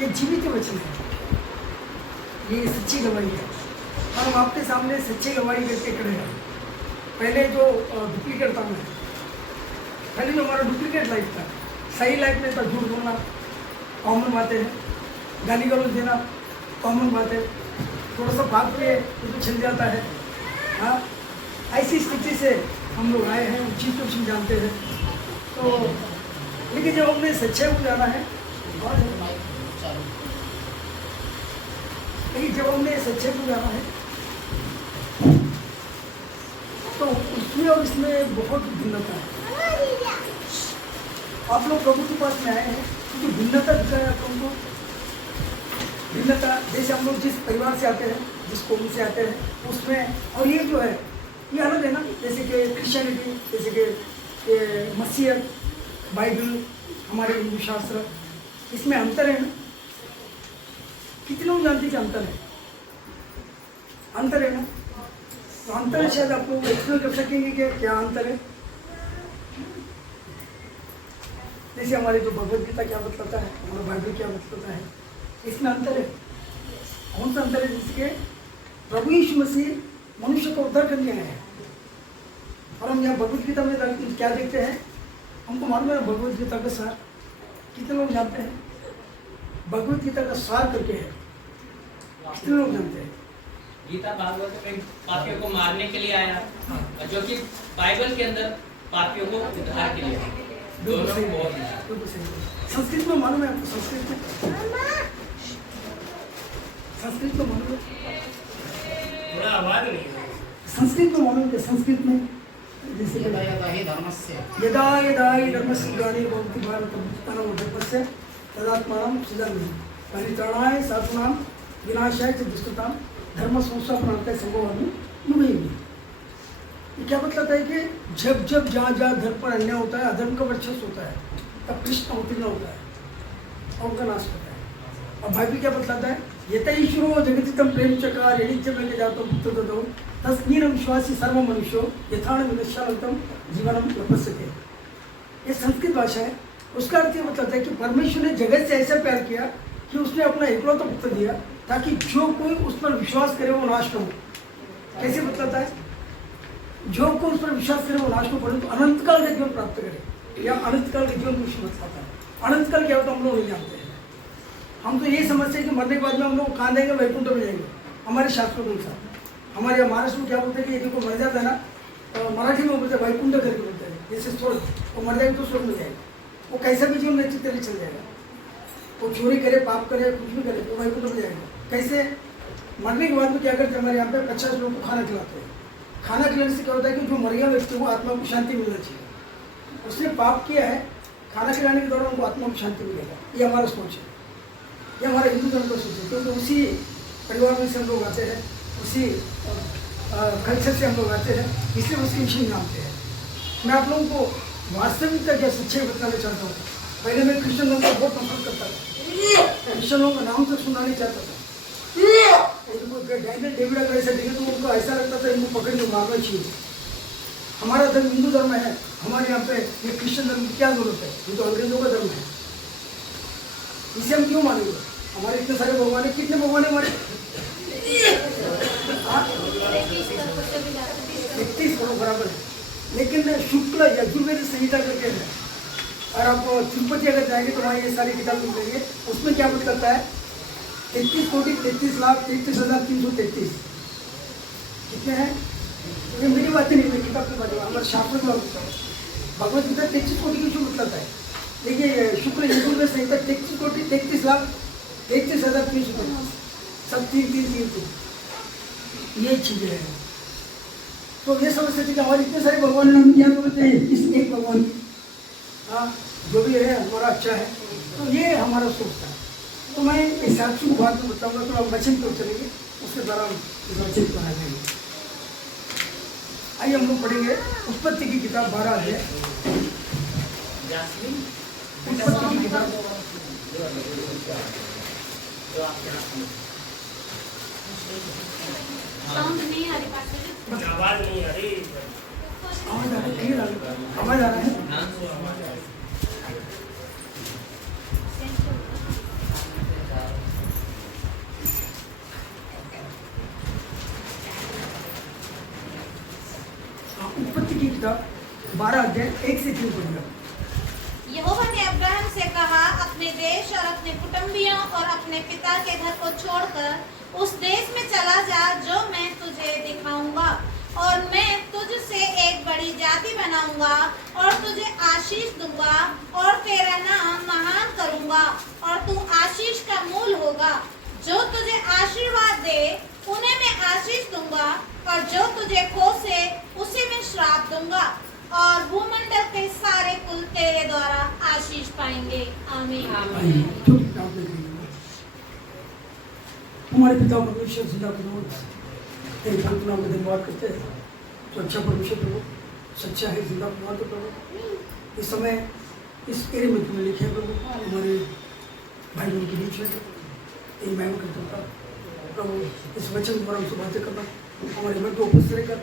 ये जीवित वचन है, ये सच्ची गवाही है। हम आपके सामने सच्ची गवाही देते खड़े हैं। पहले जो डुप्लीकेट था, मैं पहले जो हमारा डुप्लीकेट लाइफ था, सही लाइफ में था झूठ बोलना कॉमन बातें हैं, गाली गलौज देना कॉमन बात है, थोड़ा सा भाग पे तो छिल जाता है। हाँ, ऐसी स्थिति से हम लोग आए हैं, चीज़ को चीज़ जानते हैं। तो लेकिन जब हमने सच्चाई को जाना है, और लेकिन जब हमने सच्चाई को जाना है तो उसमें और इसमें बहुत भिन्नता है। आप लोग प्रभु के पास में आए हैं क्योंकि भिन्नता दिखाया आप लोगों को। भिन्नता जैसे हम लोग जिस परिवार से आते हैं, जिस कौम से आते हैं उसमें, और ये जो है ये अलग है ना। जैसे कि क्रिश्चियनिटी, जैसे कि मसीहत, बाइबल, हमारे हिंदू शास्त्र, इसमें अंतर है ना। कितने लोग जानते हैं कि अंतर है? अंतर है ना। तो अंतर शायद आप लोग एक्सप्लेन कर सकेंगे कि क्या अंतर है। जैसे हमारी जो भगवद गीता क्या बतलाता है, हमारा बाइबल क्या बतलाता है, इसमें अंतर है। कौन सा अंतर है? जिसके प्रभु यीशु मसीह मनुष्य को उद्धार करने आए हैं, और हम यहाँ भगवद गीता में क्या देखते हैं? हमको मालूम है भगवद गीता का सार। कितने लोग जानते हैं भगवद गीता का सार करके है? कितने लोग जानते हैं? गीता भागवत में पापियों को मारने के लिए आया, और जो कि बाइबल के अंदर पापियों को उद्धार के लिए आया। दोनों बहुत संस्कृत में मालूम है आपको? संस्कृत में मालूम है? थोड़ा आवाज नहीं है। संस्कृत में मालूम है? संस्कृत में जैसे यदा यदा हि धर्मस्य ग्लानिर्भवति भारतस्य तदात्मानं सृजामि परित्राणाय साधूनां विनाशाय च दुष्टतां धर्म संस्थापनार्थाय संभवामि युगे। ये क्या बतलाता है कि जब जब जहाँ जहाँ धर्म पर अन्याय होता है, अधर्म का वर्चस्व होता है, तब कृष्ण अवतीर्ण होता है और उनका नाश होता है। और बाइबल क्या बतलाता है? यतईश्वरो जगतितम प्रेम चकार यणिज्य में जातो पुत्र ददो तस्मीर विश्वासी सर्व मनुष्यो यथाण विनश्यालतम जीवनम लपस्यते। ये संस्कृत भाषा है। उसका अर्थ ये बतलाता है कि परमेश्वर ने जगत से ऐसा प्यार किया कि उसने अपना इकलौता पुत्र दिया ताकि जो कोई उस पर विश्वास करे वो नाश न हो। कैसे बतलाता है? जो कोई उस पर विश्वास करे वो नाश न हो, परंतु अनंत काल का जीवन प्राप्त करे, या अनंत काल का जीवन विश्व बतलाता है। अनंत काल क्या होता है हम लोग नहीं जानते हैं। हम तो ये समझते हैं कि मरने के बाद में हम लोग कहाँ देंगे? वैकुंठ में जाएंगे। हमारे शास्त्रों के अनुसार हमारे यहाँ महाराष्ट्र में क्या बोलते हैं कि यदि कोई मर जाता है ना, तो मराठी में बोलते हैं वैकुंठ करके बोलते हैं। जैसे स्वर्ग, वो मर जाएगा तो स्वर्ग में जाएगा। वो कैसा भी जीवन व्यतीत करके चल जाएगा, वो चोरी करे, पाप करे, कुछ भी करे, वो वैकुंठ में जाएगा। कैसे? मरने के बाद में क्या करते हैं? हमारे यहाँ पे 50 लोगों को खाना खिलाते हैं। खाना खिलाने से क्या होता है कि जो मर गया व्यक्ति को आत्मा को शांति मिलना चाहिए। उसने पाप किया है, खाना खिलाने के दौरान उनको आत्मा को शांति मिलेगा। ये हमारा सोच है, ये हमारा हिंदू धर्म का सोच है। क्योंकि उसी परिवार में से हम लोग आते हैं, उसी कल्चर से हम लोग आते हैं, इसलिए उसके विषय जानते हैं। मैं आप लोगों को वास्तविकता क्या सच्चाई बताना चाहता हूँ। पहले मैं क्रिश्चियन लोगों को बहुत नफरत करता था, क्रिश्चियन लोगों का नाम तक सुनना नहीं चाहता था। डैनियल डेविड अगर ऐसा देखे तो उनको ऐसा लगता था इनको पकड़ के मारना चाहिए। हमारा धर्म हिंदू धर्म है, हमारे यहाँ पे ये क्रिश्चियन धर्म की क्या जरूरत है? ये तो अंग्रेजों का धर्म है, इसे हम क्यों मानेंगे? हमारे इतने सारे भगवान है, कितने भगवान है हमारे? 31 बराबर है। लेकिन शुक्ल यजुर्वेद संहिता करके है, और आप तिरुपति अगर जाएंगे तो वहाँ ये सारी किताब मिलेंगे। उसमें क्या बताता है? 33 कोटि 33,33,333 कितने हैं? ये मेरी बातें नहीं, मेरी किताब की बात है, हमारे शास्त्र में भगवत गीता 33 कोटि की क्यों बताता है? देखिए शुक्ल यजुर्वेद संहिता 33 कोटि 33,33,333 सब 3 ये चीज़ें हैं। तो ये समझ सकते कि हमारे इतने सारे भगवान हम क्या बोलते हैं? इस एक भगवान की, हाँ, जो भी है हमारा अच्छा है। तो ये हमारा सोच था। तो मैं इस साक्षी को बात में बताऊँगा, तो हम वचन को चलेंगे, उसके द्वारा हम वचन बना देंगे। आइए हम लोग पढ़ेंगे उत्पत्ति की किताब 12 अध्याय। उत्पत्ति की किताब आवाज नहीं आ रही। आवाज आ रहा है। किताब 12 अध्याय 1 से 3 पढ़ेगा। यहोवा ने अब्राहम से कहा, अपने देश और अपने कुटुंबियों और अपने पिता के घर को छोड़कर उस देश में चला जा जो मैं तुझे दिखाऊंगा, और मैं तुझसे एक बड़ी जाति बनाऊंगा और तुझे आशीष दूंगा और तेरा नाम महान करूंगा और तू आशीष का मूल होगा। जो तुझे आशीर्वाद दे उन्हें मैं आशीष दूंगा और जो तुझे कोसे उसे मैं श्राप दूंगा, और भूमंडल के सारे कुल तेरे द्वारा आशीष पाएंगे। आमीन। छोटी किताब में देखेंगे। हमारे पिता परमेश्वर जिंदा करो, तेरे भक्त नाम में धन्यवाद करते हैं। तो अच्छा परमेश्वर प्रभु, सच्चा है, जिंदा प्रभु प्रभु। इस समय इस एरिया में तुम्हें लिखे प्रभु, हमारे भाई बहन के बीच में एक महम करता था प्रभु, इस वचन द्वारा हमसे बातें करना, हमारे मन को उपस्थित रहकर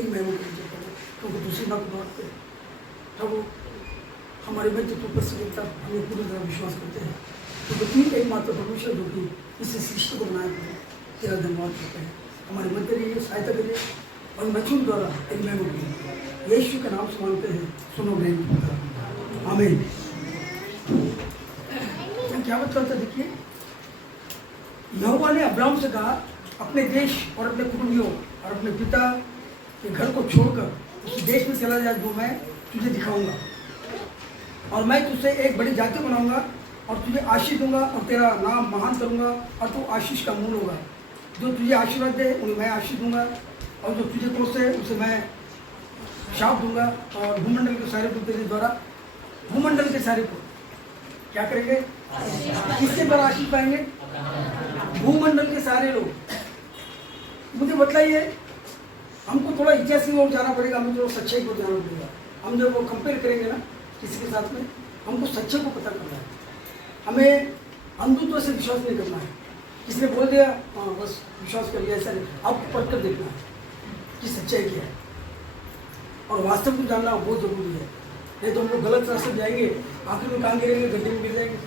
एक महम करता क्योंकि दूसरी बात बात प्रभु हमारे मन को उपस्थित रहता, हमें पूरी तरह विश्वास करते हैं क्योंकि तीन एक मात्र परमेश्वर जो कि इस सृष्टि को बनाया था, तेरा धन्यवाद करते हैं। हमारे मध्य रहिए, सहायता करिए और वचन द्वारा एक महम करिए, यीशु का नाम से मांगते हैं, सुनो ग्रहण। आमीन। क्या बात करता देखिए, यहोवा ने अब्राहम से कहा, अपने देश और अपने कुटुंबियों और अपने पिता के घर को छोड़कर उस देश में चला जाए जो मैं तुझे दिखाऊंगा, और मैं तुझसे एक बड़ी जाति बनाऊंगा और तुझे आशीष दूंगा और तेरा नाम महान करूंगा और तू आशीष का मूल होगा। जो तुझे आशीर्वाद दे उन्हें मैं आशीष दूंगा और जो तुझे कोसे उसे मैं शाप दूंगा, और भूमंडल के सारे को तेरे द्वारा, भूमंडल के सारे को क्या करेंगे, किसके द्वारा आशीष पाएंगे, भूमंडल के सारे लोग। मुझे बताइए, हमको थोड़ा इतिहास की ओर जाना पड़ेगा, हमें थोड़ा सच्चाई को जाना पड़ेगा। हम जब वो कंपेयर करेंगे ना किसी के साथ में, हमको सच्चाई को पता करना है, हमें अंधत्व से विश्वास नहीं करना है। किसी ने बोल दिया हाँ बस विश्वास कर लिया, ऐसा नहीं, आपको पढ़ कर देखना है कि सच्चाई क्या है और वास्तव को जानना बहुत जरूरी है। नहीं तो हम लोग गलत रास्ते जाएंगे, आखिर में कहाँ गिरेंगे, गड्ढे में गिर जाएंगे।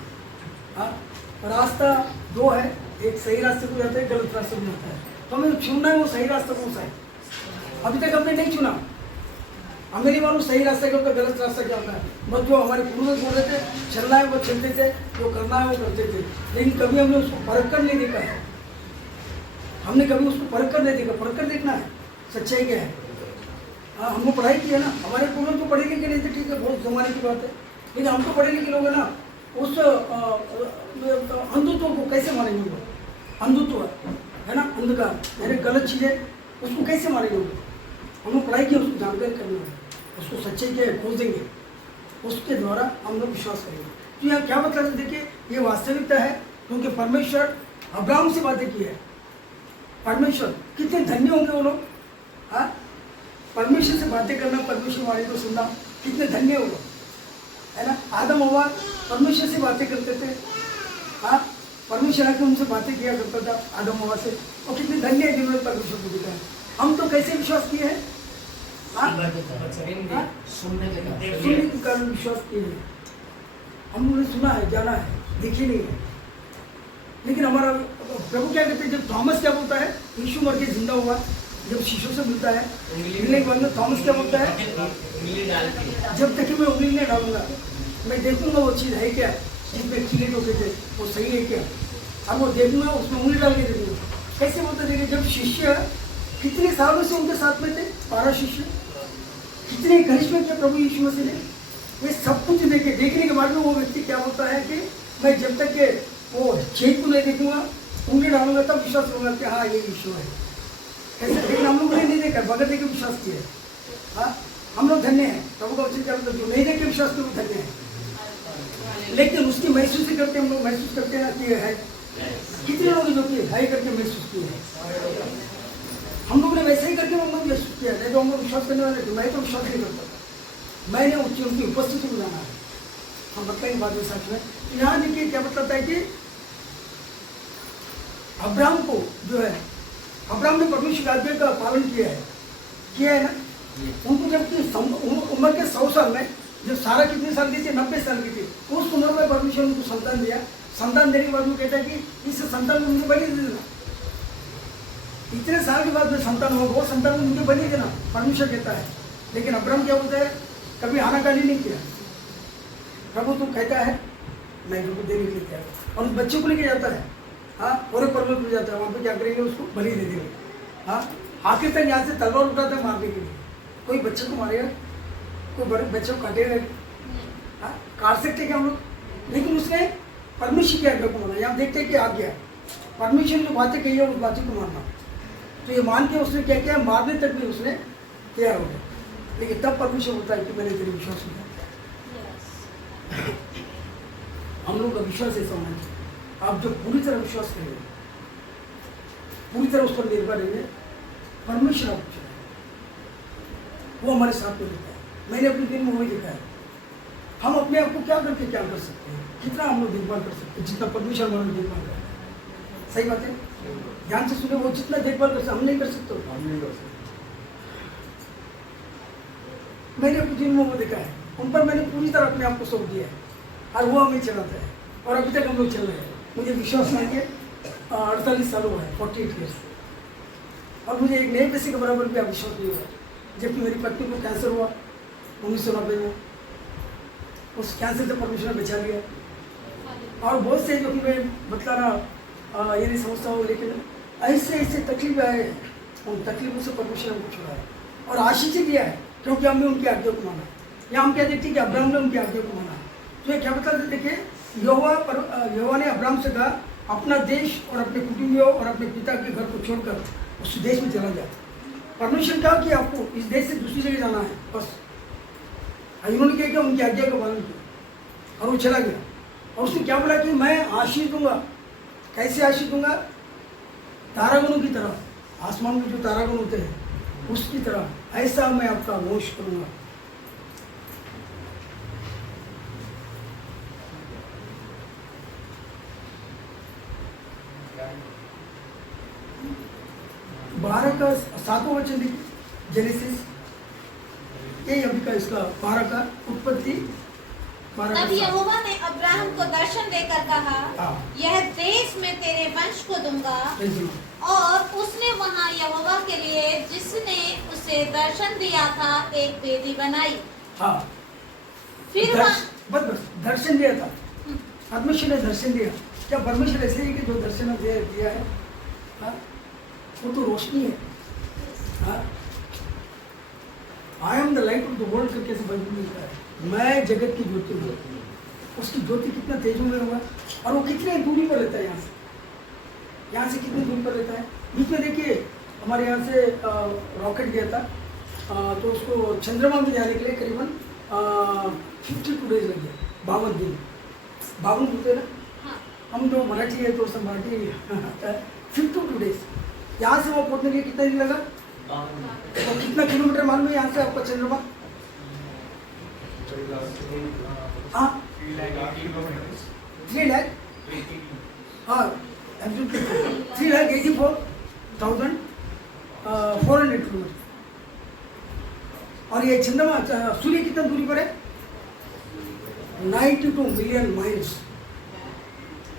हाँ, रास्ता दो है, एक सही रास्ते को जाता है, गलत रास्ते को जाता है, तो हमें चुनना है वो सही रास्ता कौन सा है। अभी तक हमने नहीं चुना, हमें नहीं मालूम सही रास्ता क्या होता है, गलत रास्ता क्या होता है। बस जो हमारे पूर्वज बोल रहे थे चलना है वो चलते थे, जो करना है वो करते थे, लेकिन कभी हमने उसको परख कर नहीं देखा है। हमने कभी उसको परख कर नहीं देखा, परख कर देखना है सच्चाई क्या है। हाँ, हमको पढ़ाई की है ना, हमारे पूर्वज तो पढ़े लिखे नहीं थे, ठीक है, बहुत जमाने की बात है, लेकिन हम तो पढ़े लिखे लोग हैं ना, उस अंधत्व को कैसे मानेंगे वो, अंधत्व है ना, अंधकार यानी गलत चीज़ें, उसको कैसे मारेंगे। हम लोग पढ़ाई की, उसको जानकारी करनी है, उसको सच्चाई क्या है खोज देंगे, उसके द्वारा हम लोग विश्वास करेंगे। तो यहाँ क्या मतलब है, देखिए ये वास्तविकता है, क्योंकि परमेश्वर अब्राहम से बातें की है। परमेश्वर कितने धन्य होंगे वो लोग, हाँ, परमेश्वर से बातें करना, परमेश्वर वाणी को सुनना, कितने धन्य हो है ना। आदम हवा परमेश्वर से बातें करते थे, हाँ, परमेश्वर आके उनसे बातें किया करता था आदम हवा से, और कितने धन्य है जिन्होंने परमेश्वर को दिखा है। हम तो कैसे विश्वास किए हैं, सुनने के कारण विश्वास किए हैं। हम लोगों ने सुना है, जाना है, देखी नहीं है। लेकिन हमारा प्रभु क्या कहते हैं, जब थॉमस क्या बोलता है, यीशु मर के जिंदा हुआ, जब शिशु से मिलता है, मिलने के बाद में थॉमस क्या बोलता है, जब तक कि मैं उंगली नहीं डालूंगा मैं देखूंगा वो चीज़ है क्या जिसमें कीड़े टोके थे, वो सही है क्या, अब वो देखूंगा, उसमें उंगली डाल के देखूंगा। कैसे बोलते देखिए, जब शिष्य कितने सालों से उनके साथ में थे, 12 शिष्य, कितने करिश्मे किया प्रभु यीशु मसीह ने, ये सब कुछ देखने के बाद में वो व्यक्ति क्या बोलता है कि मैं जब तक के वो छेद को नहीं देखूंगा, उंगली डालूंगा, तब विश्वास करूंगा कि हाँ ये यीशु है। ऐसे लेकिन हम लोगों ने नहीं देखा, बगैर देखे विश्वास किया है। हाँ, हम लोग धन्य हैं, प्रभु का वचन क्या मतलब, जो नहीं देखे विश्वास किए वो धन्य है। लेकिन उसकी महसूस ही करते, हम लोग महसूस करते हैं कि है, कितने लोग जो कि है करके महसूस किए हैं। हम लोग ने वैसे ही करके हम लोग महसूस किया, नहीं तो हम लोग विश्वास करने वाले थे। मैं तो विश्वास नहीं करता था, मैंने उनकी उपस्थिति को जाना है। हम बताएंगे बाद में साथ में। यहाँ देखिए क्या बताता है कि अब्राहम को जो है, अब्राहम ने परमेश्वर की आज्ञा का पालन किया है ना। उनको जब उम्र के 100 साल में, जब सारा कितने साल की थी, 90 साल की थी, उस उम्र में परमेश्वर उनको संतान दिया। संतान देने के बाद वो कहता है कि इस संतान को मुझे बलि दे देना। इतने साल के बाद में संतान होगा, वो संतान को मुझे बलि देना, परमेश्वर कहता है। लेकिन अब्राहम क्या बोलता है, कभी आनाकानी नहीं किया। प्रभु तुम कहता है मैं तुमको देने के लिए तैयार हूं। और उस बच्चे को लेके जाता है, हाँ, और पर्वत में जाता है, वहाँ पे क्या करेंगे, उसको बलि दे देंगे। हाँ, आखिर तक यहाँ से तलवार उठाता है मारने के लिए। कोई बच्चे को मारेगा, कोई बड़े बच्चे को काटेगा, हाँ, काट सकते क्या हम लोग? लेकिन उसने परमिशन की आज्ञा को माना। यहाँ देखते हैं कि आज्ञा परमिशन जो बातें कही है उस बातें को मानना। तो ये मान के उसने क्या किया, मारने तक भी उसने तैयार हो गया। लेकिन तब परमिशन होता है कि मैंने तेरे विश्वास किया। हम लोग का विश्वास ऐसा होना चाहिए, आप जब पूरी तरह विश्वास करेंगे, पूरी तरह उस पर निर्भर रहेंगे, परमेश्वर आपको चलाएगा, वो हमारे साथ में रहता है। मैंने अपने दिन में वही देखा है। हम अपने आप को क्या करके क्या कर सकते हैं, कितना हम लोग देखभाल कर सकते हैं, जितना परमेश्वर हमारी देखभाल करता है। सही बात है, ध्यान से सुने, वो जितना देखभाल कर सकते हम नहीं कर सकते। मैंने अपने दिन में वो देखा है, उन पर मैंने पूरी तरह अपने आप को सौंप दिया है और वो हमें चलाता है। और अभी तक हम लोग चल रहे हैं। मुझे विश्वास नहीं है, 48 साल हुआ है, 48 ईयर्स, और मुझे एक नए पैसे के बराबर भी विश्वास नहीं हुआ। जबकि मेरी पत्नी को कैंसर हुआ 1990 में, उस कैंसर से परमेश्वर ने बचा लिया। और बहुत से जो कि मैं बताना ये नहीं समझता हूँ, लेकिन ऐसे ऐसे तकलीफें आए, उन तकलीफों से परमेश्वर हमको छुड़ाया और आशीष दिया है, क्योंकि हमने उनकी आज्ञा को माना। या हम क्या देखते हैं कि अब्राहम ने उनकी आज्ञा को माना। तो ये क्या बताते, देखिए यहोवा ने अब्राहम से कहा अपना देश और अपने कुटुंबियों और अपने पिता के घर को छोड़कर उस देश में चला जा। परमेश्वर कहा कि आपको इस देश से दूसरी जगह जाना है, बस। इन्होंने क्या किया, उनकी आज्ञा का पालन किया और वो चला गया। और उसने क्या बोला कि मैं आशीष दूंगा। कैसे आशीष दूंगा? तारागणों की तरह, आसमान में जो तारागण होते हैं उसकी तरह ऐसा मैं आपका वंश करूंगा। बारह का 7वां वचन देखिए, जेनेसिस, ये अभी का इसका 12 का उत्पत्ति। तब यहोवा ने अब्राहम को दर्शन देकर कहा, यह देश मैं तेरे वंश को दूंगा। और उसने वहाँ यहोवा के लिए जिसने उसे दर्शन दिया था एक वेदी बनाई। हाँ, फिर बस दर्शन दिया था, परमेश्वर ने दर्शन दिया। क्या परमेश्वर ऐसे ही कि जो दर्शन दिया है, हाँ, वो तो रोशनी है। I am the light of the world करके से बाइबल में लिखा है, मैं जगत की ज्योति हूँ। उसकी ज्योति कितना तेज में हुआ, और वो कितने दूरी पर रहता है यहाँ से कितनी दूरी पर रहता है। बीच में देखिए हमारे यहाँ से रॉकेट गया था, तो उसको चंद्रमा में जाने के लिए करीबन 52 डेज लग गया, 52 दिन। 52 होते ना, हम जो मराठी है तो सब मराठी 52 डेज। यहाँ से वो पहुँचने के लिए कितना दिन लगा, तो कितना किलोमीटर मालूम है यहाँ से आपका चंद्रमा? हाँ, 3 लाख, हाँ, 3,84,400 किलोमीटर। और ये चंद्रमा सूर्य कितना दूरी पर है? 92 मिलियन माइल्स।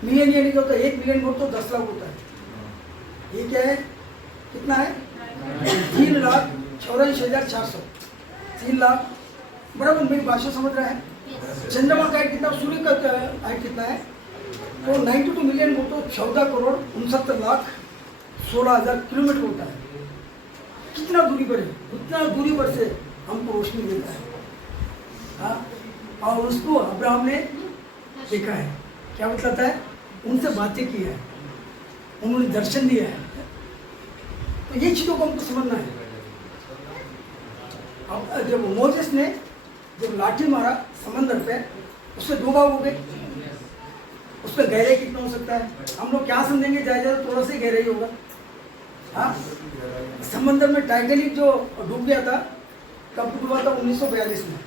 मिलियन यानी क्या होता है, 1 मिलियन वोट तो 10 लाख होता है। ये क्या है, कितना है? 3,84,400, 3 लाख। बराबर मेरी भाषा समझ रहा है? चंद्रमा का हाइट कितना, सूर्य का हाइट कितना है? तो 92 मिलियन वो तो 14,69,16,000 किलोमीटर होता है। कितना दूरी पर है, उतना दूरी पर से हमको रोशनी मिलता है। हाँ, और उसको अब्राहम ने देखा है। क्या बताता है? उनसे बातें की है, उन्होंने दर्शन दिया है। तो ये चीज़ों को हमको समझना है। अब जब मोसेस ने जब लाठी मारा समंदर पे, उससे 2 भाग हो गए। उसका गहराई कितना हो सकता है? हम लोग क्या समझेंगे, ज़्यादा थोड़ा सा गहराई होगा। हाँ, समंदर में टाइटैनिक जो डूब गया था, कब डूबा था? 1942 में।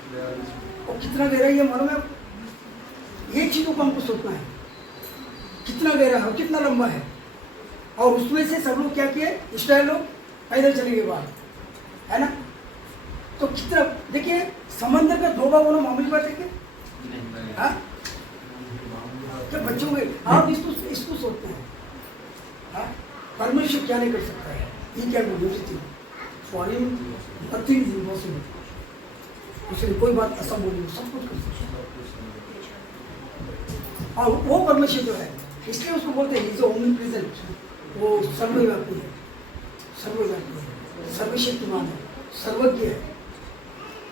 और कितना गहराई है मालूम है? ये चीज़ों को हमको सोचना है, कितना गहरा है और कितना लंबा है। और उसमें से सब लोग क्या किए, इस्राएल लोग पैदल चले गए बाहर, है ना? तो कितना देखिए, समंदर का 2 भाग होना मामूली बात है क्या? हाँ, क्या बच्चों में आप इसको सोचते हैं, हाँ, परमेश्वर क्या नहीं कर सकता है? ये क्या थी for him nothing is impossible. उसने कोई बात असंभव नहीं, सब कुछ कर सकता है। और वो परमेश्वर जो है, इसलिए उसको बोलते हैं इज ओमनीप्रेजेंट, वो सर्वव्यापी है, सर्वव्यापी है, सर्वशक्तिमान है, सर्वज्ञ है।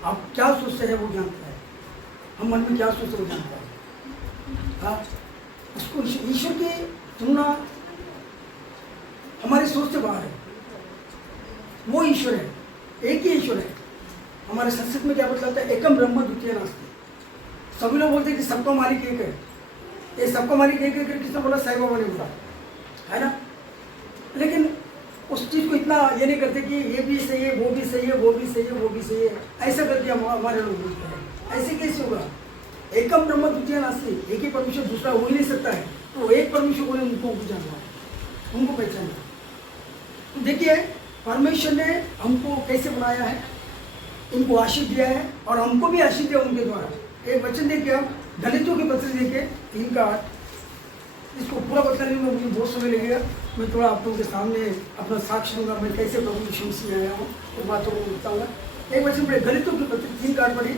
आप क्या सोचते हैं वो जानता है, हम मन में क्या सोचते वो जानता है। हाँ, उसको ईश्वर की तुलना हमारी सोच से बाहर है। वो ईश्वर है, एक ही ईश्वर है। हमारे संस्कृत में क्या बतलाता है, एकम ब्रह्म द्वितीय नास्ति। सभी लोग बोलते हैं कि सबका मालिक एक है, ये सबका मालिक एक है किसने बोला, साईं बाबा ने बोला, है ना। लेकिन उस चीज़ को इतना ये नहीं करते कि ये भी सही है, वो भी सही है, वो भी सही है, वो भी सही है, ऐसा करके हमारे लोग बोलते हैं। ऐसे कैसे होगा, एकम ब्रह्म द्वितीय नास्ति, एक ही परमेश्वर, दूसरा हो ही नहीं सकता है। तो एक परमेश्वर को उनको जानना, उनको पहचानना। तो देखिए परमेश्वर ने हमको कैसे बनाया है, उनको आशीष दिया है और हमको भी आशीष दिया उनके द्वारा। एक वचन देखिए आप, दलितों की पत्र देखिए 3 का 8, इसको पूरा बताने में मुझे बहुत समय लगेगा। मैं थोड़ा आप लोगों के सामने अपना साक्ष्य दूंगा, मैं कैसे प्रभु यीशु मसीह आया हूँ, तो बातों को बताऊंगा। एक वचन पढ़े, दलितों की पत्र 3 का 8 पढ़िए।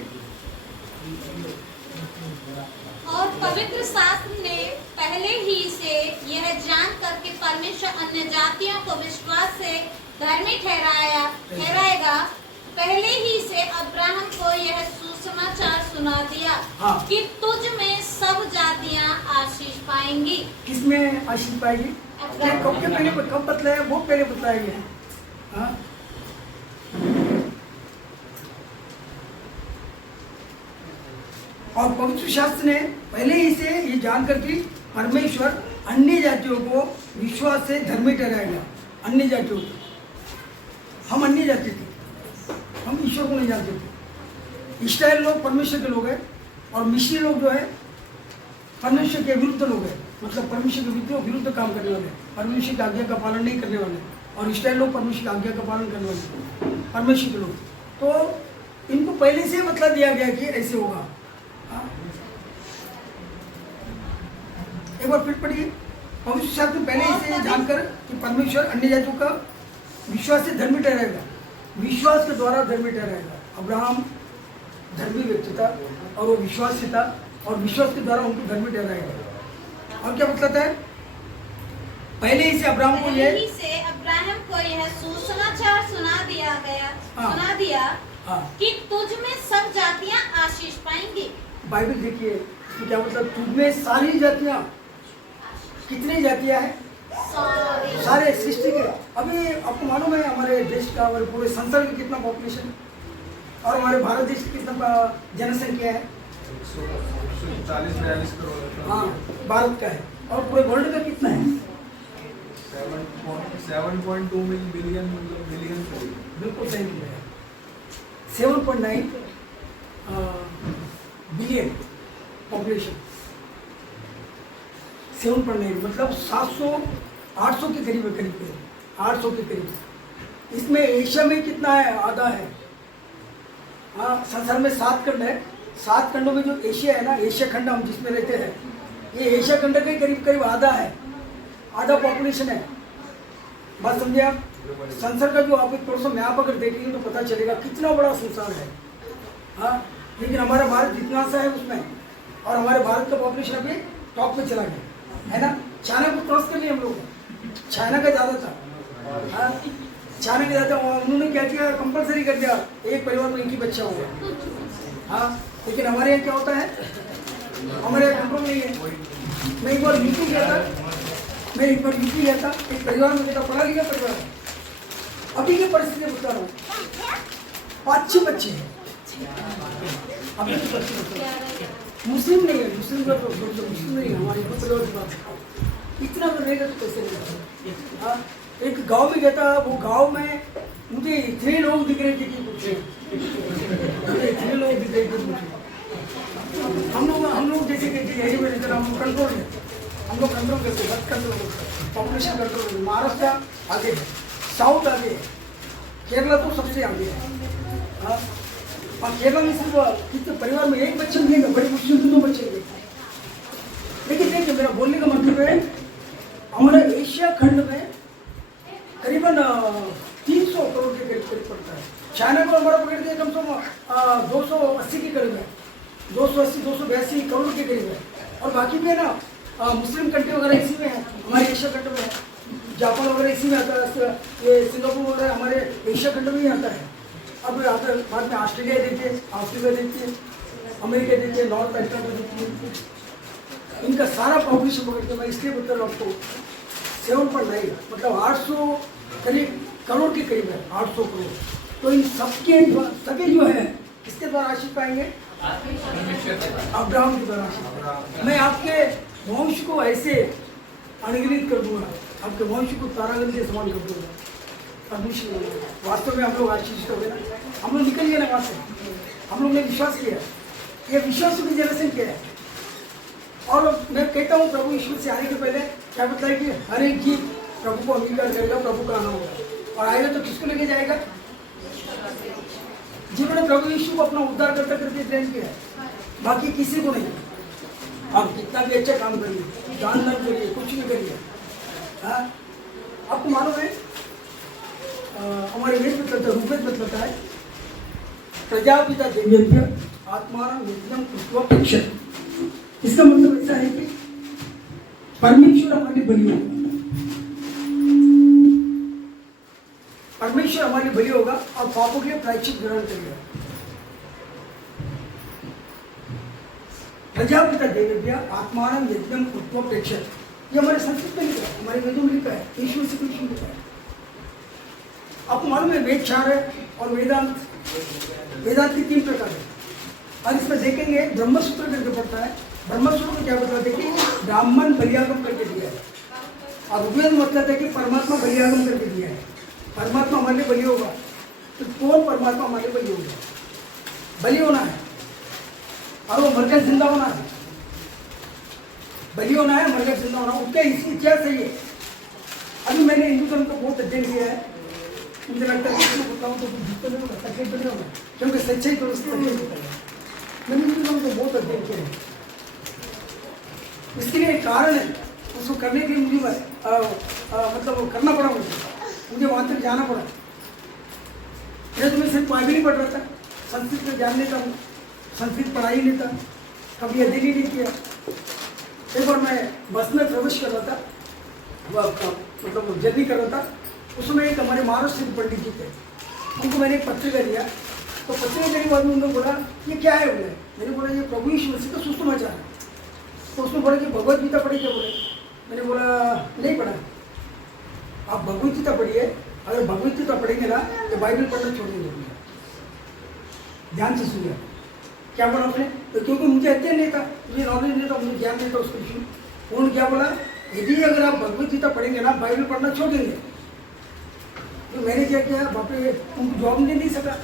और पवित्र शास्त्र ने पहले ही से यह जानकर कि परमेश्वर अन्य जातियों को विश्वास से धर्मी ठहराएगा, पहले ही से अब्राहम को यह सुसमाचार सुना दिया। हाँ। कि तुझ में सब जातियां आशीष पाएंगी। किसमें आशीष पाएगी, कब के पहले, कब बतलाया, वो पहले बताया गया है। हाँ? और पवित्र शास्त्र ने पहले ही से ये जानकर कि परमेश्वर अन्य जातियों को विश्वास से धर्मी ठहराएगा। अन्य जातियों को, हम अन्य जाति थे, हम ईश्वर को नहीं जानते थे। इस्राएल लोग परमेश्वर के लोग हैं और मिस्री लोग जो है परमेश्वर के विरुद्ध लोग हैं, मतलब परमेश्वर के विरुद्ध काम करने वाले, परमेश्वर की आज्ञा का पालन नहीं करने वाले। और इस्राएल लोग परमेश्वर की आज्ञा का पालन करने वाले, परमेश्वर के लोग। तो इनको पहले से बतला दिया गया कि ऐसे होगा। एक बार फिर पढ़िए, पवित्र शास्त्र में पहले ही से जानकर कि परमेश्वर अन्य जातियों का विश्वास से धर्मी ठहराएगा, विश्वास के द्वारा धर्मी ठहराएगा। अब्राहम धर्मी व्यक्ति था और वो विश्वास से था, और विश्वास के द्वारा उनको धर्मी ठहराएगा। और क्या बताता है, पहले ही से अब्राहम को यह सुसमाचार सुना दिया कि तुझ में सब जातियां आशीष पाएंगी। बाइबल देखिए, इसमें क्या मतलब, तुझ में सारी जातियां, कितनी जातियां हैं, सारे सृष्टि के। अभी आपको मालूम है हमारे देश का, हमारे पूरे संसार में कितना पॉपुलेशन, और हमारे भारत देश की कितना जनसंख्या है, 140-42 करोड़। हाँ, भारत का है। और पूरे वर्ल्ड का कितना है, 7.2 बिलियन बिल्कुल सही है, 7.9 बिलियन पॉपुलेशन, 7.9 मतलब 700-800 के करीब है, करीब 800 के करीब। इसमें एशिया में कितना है, आधा है। हाँ, संसार में 7 खंड है, 7 खंडों में जो एशिया है ना, एशिया खंड हम जिसमें रहते हैं, ये एशिया खंड के करीब करीब आधा है, आधा पॉपुलेशन है। बात समझे आप। संसार का जो आप एक थोड़ा सा मैप अगर देखेंगे तो पता चलेगा कितना बड़ा संसार है। हाँ, लेकिन हमारा भारत जितना सा है उसमें, और हमारे भारत का पॉपुलेशन अभी टॉप पे चला गया है ना। चाइना को क्रॉस कर लिया हम लोग, चाइना का ज़्यादा था। हाँ, चाइना का ज़्यादा, उन्होंने क्या किया, कंपलसरी कर दिया, एक परिवार में एक ही बच्चा होगा। हाँ, लेकिन हमारे यहाँ क्या होता है, हमारे यहाँ कंट्रोल नहीं है। मैं एक बार यूपी गया था, एक परिवार में गया, पढ़ा लिखा परिवार, अभी की परिस्थिति बता रहा हूँ, 5-6 बच्चे हैं अभी की परिस्थिति। मुस्लिम नहीं है, मुस्लिम का तो मुस्लिम नहीं है, हमारे परिवार की बात इतना तो रहेगा तो कैसे रहेगा। हाँ, एक गांव में गया था, वो गांव में मुझे इतने लोग दिख रहे थे कि पूछे, इतने लोग दिख रहे थे पूछे। हम लोग जैसे कि यही में रहते, हम कंट्रोल है, हम लोग कंट्रोल करते, बस कंट्रोल करते, पॉपुलेशन कंट्रोल करते। महाराष्ट्र आगे है, साउथ आगे है, केरला तो सबसे आगे है। हाँ, और केरला में सिर्फ कितने परिवार में एक बच्चे मिलेगा, बड़ी मुश्किल से 2 बच्चे मिलेगा। लेकिन देखिए, मेरा बोलने का मतलब है, हमारे एशिया खंड में करीबन 300 करोड़ के करीब पड़ता है, चाइना को हमारा पकड़ के कम से कम 280 के करीब है, 280 282 करोड़ के करीब है। और बाकी भी है ना मुस्लिम कंट्री वगैरह इसी में है, हमारे एशिया खंड में है, जापान वगैरह इसी में आता है, ये सिंगापुर वगैरह हमारे एशिया खंड में ही आता है। अब यहाँ बाद में ऑस्ट्रेलिया देखिए, अफ्रीका देखिए, अमेरिका देखिए, नॉर्थ अमेरिका देखिए, इनका सारा पॉपुलेशन पकड़ के मैं इसलिए बता रहा हूँ आपको 7.9 मतलब 800 करीब करोड़ के करीब है, 800 करोड़। तो इन सबके सभी जो है किसके द्वारा आशीष पाएंगे? अब्राहम के द्वारा आशीष। मैं आपके वंश को ऐसे अनुग्रहित कर दूंगा, आपके वंश को तारागण के समान कर दूंगा। परमेश्वर वास्तव में हम लोग आशीष हो गए ना, हम लोग निकल गए ना वहाँ से, हम लोग ने विश्वास किया, ये विश्वास भी जनरेशन किया है। और मैं कहता हूँ प्रभु ईश्वर से आने के पहले क्या बताया कि हर एक जीव प्रभु को अंगीकार करेगा, प्रभु का आना होगा और आएगा तो किसको लेके जाएगा? जिन्होंने प्रभु यीशु को अपना उद्धार करके ट्रेन किया है, बाकी किसी को नहीं। आप कितना भी अच्छा काम करिए, दान न करिए, कुछ भी करिए, हाँ आपको मालूम है हमारे वेद में रूपेद में बताता है प्रजापिता देव्य आत्माराम नित्यम कृत्वापेक्षत। इसका मतलब ऐसा है कि परमेश्वर हमारे बलि होगा, परमेश्वर हमारे बलि होगा और पापों के लिए प्रायश्चित ग्रहण करेगा। प्रजापिता देव्य आत्माराम यज्ञम कृत्वापेक्षत, ये हमारे संस्कृत में लिखा है, हमारे वेदों में लिखा है, ईश्वर से कृष्ण लिखा है। आपको मालूम है वेद 4 है और वेदांत की 3 प्रकार है। और इसमें देखेंगे ब्रह्मसूत्र करके पड़ता है। ब्रह्मसूत्र में क्या बताते हैं कि ब्राह्मण बलियागम करके दिया है, और ऋग्वेद मतलब है कि परमात्मा बलियागम करके दिया है। परमात्मा हमारे लिए बलि होगा, तो कौन परमात्मा हमारे बलि होगा? बलि होना है और वो मरकर जिंदा होना है, बलि होना है, मरकर जिंदा होना। उसका इसकी इतिहास है ये। अभी मैंने हिंदू धर्म को बहुत अध्ययन किया है, मुझे लगता है कि बताऊँ तो कुछ तो नहीं होगा, तकलीफ तो नहीं होगा, क्योंकि सच्चाई तो उसकी तकलीफ होता है। मैंने हिंदू धर्म को बहुत अध्ययन किया है, इसके लिए एक कारण है, उसको करने के लिए मुझे मतलब करना पड़ा, मुझे वहाँ तक जाना पड़ा। मैं तो मैं सिर्फ बाइबल ही पढ़ रहा था, संस्कृत में जान लेता हूँ, संस्कृत पढ़ाई नहीं था, कभी अध्ययन ही नहीं किया। एक बार मैं बस में प्रवेश कर रहा था, मतलब जर्नी कर रहा था, उसमें एक हमारे महाराष्ट्र के पंडित जी थे, उनको मैंने एक पत्रिका दिया। तो पत्रिका देने के बाद में उन्होंने बोला ये क्या है? बोले, मैंने बोला ये प्रभु यीशु मसीह का सुसमाचार है। तो उसने बोला कि भगवत गीता पढ़ी क्या? बोले, मैंने बोला नहीं पढ़ा। आप भगवत गीता पढ़िए, अगर भगवत गीता पढ़ेंगे ना तो बाइबल पढ़ना छोड़ देंगे। ध्यान से सुनिए क्या बोला उसने, तो क्योंकि मुझे अध्ययन नहीं था, मुझे नॉलेज नहीं था, मुझे ज्ञान नहीं था उसके विषय। उन्होंने क्या बोला, यदि अगर आप भगवत गीता पढ़ेंगे ना बाइबल पढ़ना छोड़ देंगे। तो मैंने क्या किया, वहाँ पे उनको जॉब नहीं सका,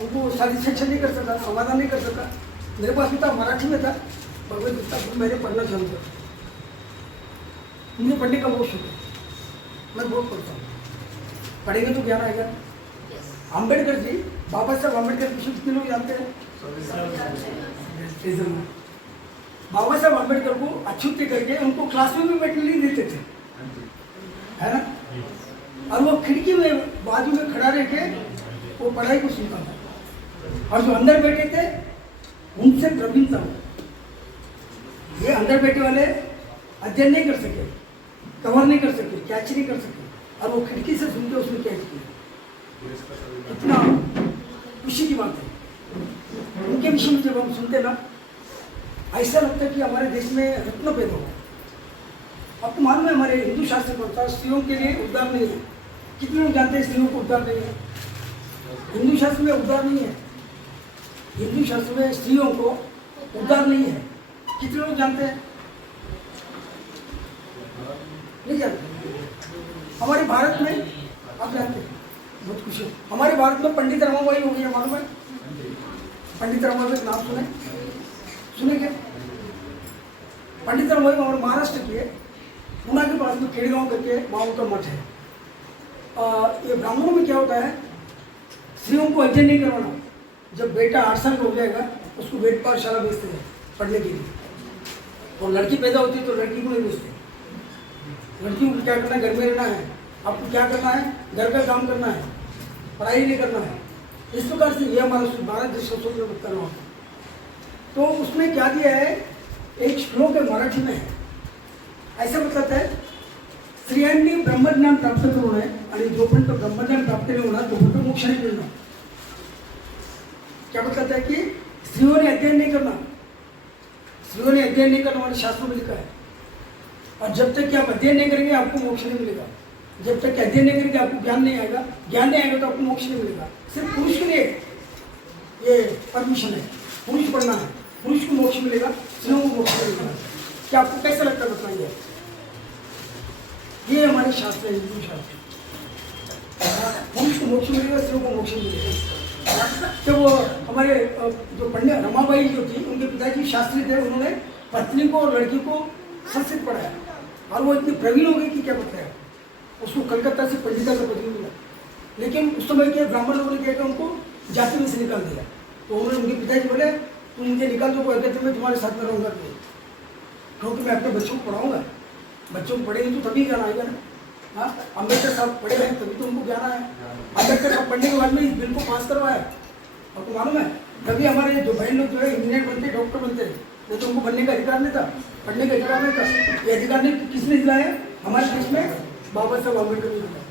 उनको शादी शिक्षा नहीं कर सका, समाधान नहीं कर सका। मेरे पास भी था, मराठी में था भगवत गीता, मैंने पढ़ना चालू किया। मुझे पढ़ने का बहुत शौक है, मैं बहुत पढ़ता हूँ, पढ़ेंगे तो ज्ञान आएगा। अम्बेडकर जी, बाबा साहब अम्बेडकर की कितने लोग जानते हैं? बाबा साहब अम्बेडकर को अछूते करके उनको क्लास में भी बैठने नहीं देते थे, है ना? और वो खिड़की में बाजू में खड़ा रह के वो पढ़ाई को सुनता था, और जो अंदर बैठे थे उनसे प्रवीण था। ये अंदर बैठे वाले अध्ययन नहीं कर सके, कवर नहीं कर सके, कैच नहीं कर सके, और वो खिड़की से सुनते उसने कैच किया। कितना खुशी की बात है। उनके विषय में जब हम सुनते ना, ऐसा लगता है कि हमारे देश में रत्न पैदा हुआ। आपको मालूम है हमारे हिंदू शास्त्र में होता है स्त्रियों के लिए उद्धार नहीं है। कितने लोग जानते हैं स्त्रियों को उद्धार नहीं है? हिंदू शास्त्र में उद्धार नहीं है, हिंदू शास्त्र में स्त्रियों को उद्धार नहीं है। कितने लोग जानते हैं? नहीं जानते। हमारे भारत में आप जानते हैं, बहुत खुशी है, हमारे भारत में पंडित रमाबाई हो गई है, मालूम है? पंडित रमाबाई का नाम सुने क्या? पंडित रमाबाई हमारे महाराष्ट्र की है, पुणे के पास में खेड़गांव करके वहाँ उनका मठ है। ये ब्राह्मणों में क्या होता है, स्त्रियों को अध्ययन नहीं करवाना। जब बेटा 8 साल का हो जाएगा उसको वेद पाठशाला भेजते हैं पढ़ने के लिए, और लड़की पैदा होती है तो लड़की को नहीं भेजते। लड़की को क्या करना है, घर में रहना है। आपको क्या करना है, घर का काम करना है, पढ़ाई नहीं करना है। इस प्रकार से ये हमारा भारत देश का स्वतंत्र उत्तर हुआ। तो उसमें क्या दिया है, एक श्लोक है मराठी में है, ऐसा बताता है स्त्रियांनी ब्रह्मज्ञान प्राप्त करू नये आणि जोपर्यंत ब्रह्मज्ञान प्राप्त नहीं होणार तोपर्यंत मोक्ष नहीं मिलना। क्या बताता है कि स्त्रियों ने अध्ययन नहीं करना, स्त्रियों ने अध्ययन नहीं करना हमारे शास्त्रों में लिखा है। और जब तक कि आप अध्ययन नहीं करेंगे आपको मोक्ष नहीं मिलेगा। जब तक कि अध्ययन नहीं करेंगे आपको ज्ञान नहीं आएगा, ज्ञान नहीं आएगा तो आपको मोक्ष नहीं मिलेगा। सिर्फ पुरुष के लिए ये परमिशन है, पुरुष बनना है, पुरुष को मोक्ष मिलेगा, स्त्रियों को मोक्ष नहीं मिलेगा। क्या आपको कैसा लगता है बताइए? ये हमारे शास्त्र है, हिंदू शास्त्र। पुरुष को मोक्ष मिलेगा, स्त्रियों को मोक्ष मिलेगा। तो वो हमारे जो पंडित रमाबाई जो थी उनके पिताजी शास्त्री थे, उन्होंने पत्नी को और लड़की को संस्कृत पढ़ाया और वो इतनी प्रवीण हो गई कि क्या बताया, उसको कलकत्ता से पंडिता का पदवी मिला। लेकिन उस समय के ब्राह्मण लोगों ने क्या उनको जाति में से निकाल दिया। तो उन्होंने उनके पिताजी बोले तुम मुझे निकाल दो, कहते मैं तुम्हारे साथ में रहूँगा, क्योंकि मैं अपने बच्चों को पढ़ाऊँगा। बच्चों को पढ़ेंगे तो तभी ज्ञान आएगा ना। हाँ, अम्बेडकर साहब पढ़े हैं तभी तो उनको ज्ञान आया। अम्बेडकर साहब पढ़ने के बाद में इस बिल को पास करवाया, आपको मालूम है। तभी हमारे जो बहन लोग जो है इंजीनियर बनते, डॉक्टर बनते हैं, नहीं तो उनको बनने का अधिकार नहीं था, पढ़ने का अधिकार नहीं था। ये अधिकार ने किसने दिलाया? हमारे देश में बाबा साहब अम्बेडकर ने दिलाया,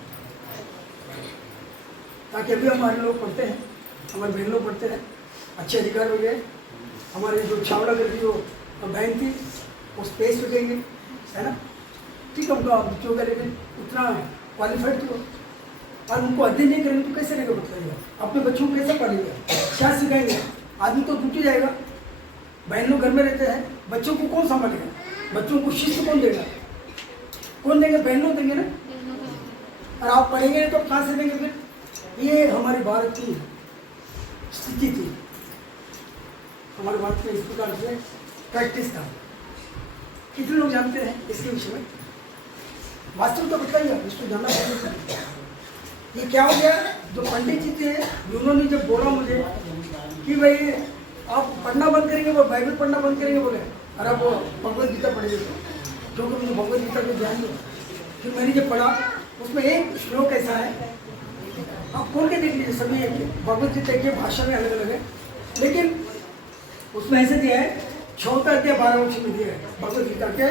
ताकि अभी हमारे लोग पढ़ते हैं, हमारे बहन लोग पढ़ते हैं, अच्छे अधिकार हो गए। हमारे जो छावड़ा करके जो बहन थी वो स्पेस हो जाएंगे, है ना, ठीक है, उनका बच्चों का, लेकिन उतना क्वालिफाइड तो और उनको अध्ययन नहीं करेंगे तो कैसे रहेगा बताइए? अपने बच्चों को कैसे पढ़ेंगे, क्या सिखाएंगे? आदमी तो टूट जाएगा। बहन लोग घर में रहते हैं, बच्चों को कौन संभालेगा? बच्चों को शिष्य कौन देगा? कौन देंगे? बहन लोग देंगे ना। और आप पढ़ेंगे नहीं तो कहाँ से देंगे फिर? ये हमारे भारत की स्थिति थी, हमारे भारत में इस प्रकार से प्रैक्टिस था। कितने लोग जानते हैं इसके विषय में? वास्तव तो बताइए, इसको जानना चाहिए। ये क्या हो गया? जो पंडित जी थे उन्होंने जब बोला मुझे कि भाई आप पढ़ना बंद करेंगे, वो बाइबल पढ़ना बंद करेंगे, बोले अरे आप भगवद गीता पढ़ेंगे, क्योंकि मुझे भगवद गीता को ध्यान दो। फिर मैंने जब पढ़ा उसमें एक श्लोक ऐसा है, आप खोल के देख लीजिए, सभी भगवद गीता की भाषा में अलग अलग है, लेकिन उसमें ऐसे दिया है 6 अध्याय 12 वचन में दिया है भगवद गीता के,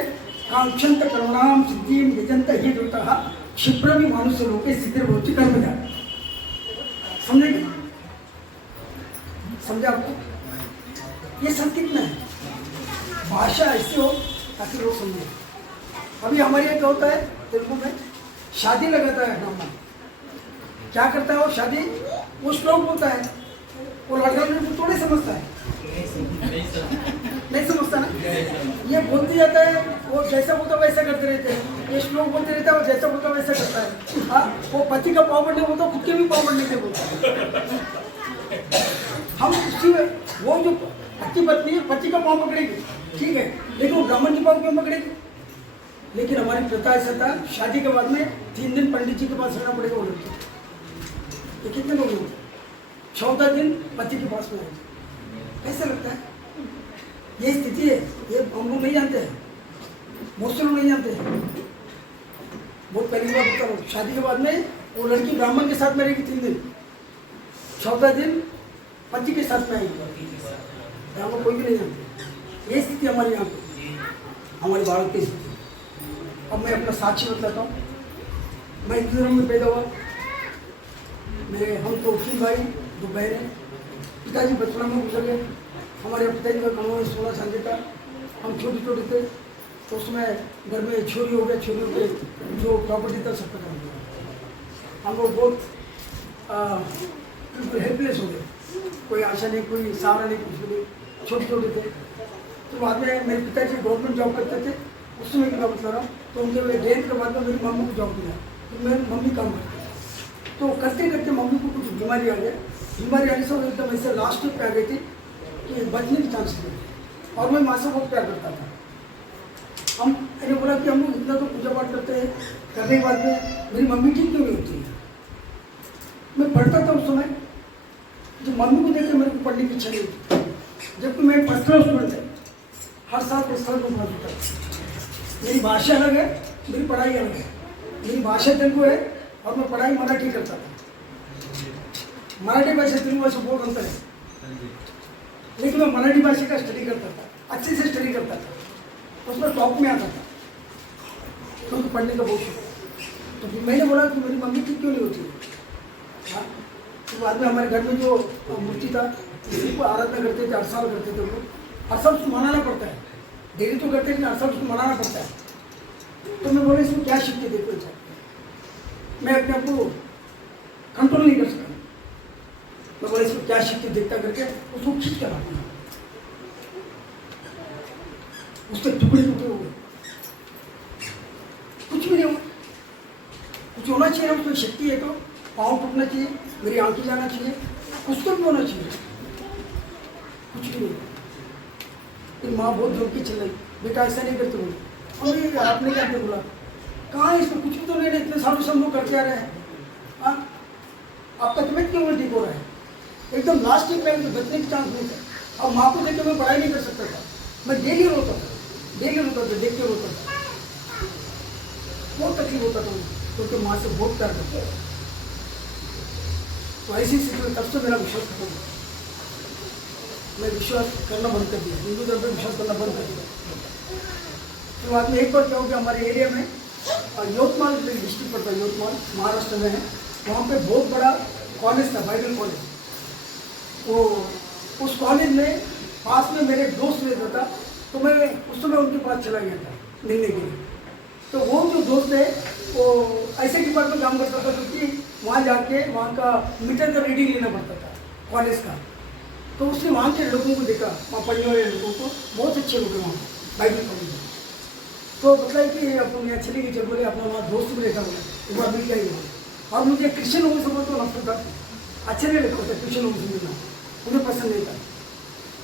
कांक्षंत करुणाम सिद्धिम यजंत ही दूतः क्षिप्रमि मानुष लोके सिद्धिर्भवति कर्मजा। समझे? समझा आपको? ये संस्कृत में है, भाषा ऐसी हो ताकि लोग समझे। अभी हमारे यहाँ क्या होता है तेलुगु में, शादी लगाता है ब्राह्मण, क्या करता है वो? शादी वो श्लोक बोलता है, वो लड़का तो थोड़े समझता है, नहीं समझता ना। ये बोलते जाता है, वो जैसा बोलता वैसा करते रहते हैं। ये श्लोक बोलते रहता है, वो जैसा बोलता वैसा करता है। हाँ, वो पति का पाँव पड़ने बोलता, खुद के भी पाँव पड़ने के बोलता। हम उसी में वो जो पति पत्नी है, पति का पाँव पकड़ेगी, ठीक है, लेकिन वो ब्राह्मण के पाँव क्यों पकड़ेगी? लेकिन हमारी प्रथा ऐसा था, शादी के बाद में 3 दिन पंडित जी के पास रहना पड़ेगा वो लड़की। ये कितने लोग हैं? 14 दिन पति के पास में है। कैसे लगता है? ये स्थिति है, ये हम लोग नहीं जानते हैं, बहुत से लोग नहीं जानते हैं। बहुत पहली बार बता रहा हूँ, शादी के बाद में वो लड़की ब्राह्मण के साथ में रहेगी 3 दिन, 14 दिन पति के साथ में आएगी। यहाँ पर कोई भी नहीं जानते। ये स्थिति हमारे यहाँ पे, हमारे भारत की स्थिति। अब मैं अपना साक्षी बताता हूँ। मैं हिंदू धर्म में पैदा हुआ, मेरे हम तो 3 भाई 2 बहनें। पिताजी बचपन में गुजर गए। हमारे पिताजी का कमाई 16 साल का, हम छोटे छोटे थे तो उसमें घर में चोरी हो गया, चोरी हो गए, जो प्रॉपर्टी था सब खत्म हो गया। हम लोग बहुत बिल्कुल हेल्पलेस हो गए, कोई आशा नहीं, कोई सहारा नहीं, कुछ नहीं, छोटे छोटे थे। तो बाद में मेरे पिताजी गवर्नमेंट जॉब करते थे, उस समय की बात बता रहा हूँ। तो उनके डेथ के बाद में मेरी मम्मी को जॉब मिला, तो मेरी मम्मी काम करती। तो करते करते मम्मी को कुछ बीमारी आ गया। बीमारी आने से एकदम ऐसे लास्ट पे आ गई थी कि बचने की चांस नहीं, और मैं माँ से बहुत प्यार करता था। मैंने बोला कि हम लोग इतना तो पूजा पाठ करते हैं, करने के बाद में मेरी मम्मी ठीक क्यों नहीं होती है? मैं पढ़ता था उस समय, जो मम्मी को देख के मेरे को पढ़ने की इच्छा नहीं थी। जबकि मैं पर्सनल स्टूडेंट है, हर साल पर्सनल में पढ़ता था। मेरी भाषा अलग है, मेरी पढ़ाई अलग है। मेरी भाषा तेलुगु है और मैं पढ़ाई मराठी करता था। मराठी भाषा तेलुगु भाषा बहुत अंतर है, लेकिन मैं मराठी भाषा का स्टडी करता था, अच्छे से स्टडी करता था, उसमें टॉप में आता था, क्योंकि पढ़ने का बहुत शौक। तो फिर मैंने बोला कि मेरी मम्मी ठीक क्यों नहीं होती। हाँ, तो बाद में हमारे घर में जो मूर्ति था इसी को आराधना करते थे, हर साल करते थे वो, हर साल उसको मनाना पड़ता है, डेली तो करते लेकिन हर साल उसको मनाना पड़ता है। तो मैं बोला इसमें क्या शक्ति देखो चाहते, मैं अपने आप को कंट्रोल नहीं कर सका। मैं बोला इसमें क्या शक्ति देखता करके उसको खींच कर आता, उसके टुकड़े टुकड़े हो गए, कुछ भी नहीं हुआ। कुछ होना चाहिए, उसमें शक्ति है तो पाँव टूटना चाहिए, मेरी आंखें जाना चाहिए, कुछ तो भी होना चाहिए, कुछ भी नहीं। फिर माँ बहुत जोर की चल रही, बेटा ऐसा नहीं करते बोले। अरे आपने क्या बोला, कहाँ है इसमें कुछ भी तो नहीं है, इतने सालों से हम लोग करते आ रहे हैं। हाँ, आपका तबियत क्यों ठीक हो रहा है, एकदम लास्ट टाइम में बचने की चांस नहीं था। अब माँ को देख के मैं पढ़ाई नहीं कर सकता था, मैं डेली रोता था, देख के रोता था, बहुत तकलीफ होता था, क्योंकि माँ से बहुत प्यार करता था। तो ऐसी स्थिति में तब से मेरा विश्वास खत्म हुआ, मैं विश्वास करना बंद कर दिया, हिंदू धर्म पर विश्वास करना बंद कर दिया। तो बाद में एक बार क्या हो गया, हमारे एरिया में यवतमाल डिस्ट्रिक्ट पड़ता है, यवतमाल महाराष्ट्र में है, वहाँ पे बहुत बड़ा कॉलेज था, बाइबल कॉलेज। तो उस कॉलेज में पास में मेरे दोस्त रहता था, तो मैं उस समय उनके पास चला गया था मिलने के लिए। तो वो जो दोस्त है वो ऐसे डिपार्टमेंट में काम करता था, क्योंकि वहाँ जाके वहाँ का मीटर का रीडिंग लेना पड़ता था कॉलेज का। तो उसने वहाँ के लोगों को देखा, वहाँ पढ़ने वाले लोगों को, बहुत अच्छे लोग हैं वहाँ बाइबल कॉलेज में। तो बताया कि अपन यहाँ चले गए, चल बोले अपना वहाँ दोस्त भी रहता बोला, एक बार मिल गया। और मुझे क्रिश्चियन लोगों से बहुत तो नफरत था, अच्छे नहीं लगता था क्रिश्चियन लोगों से मिलना, मुझे पसंद नहीं था।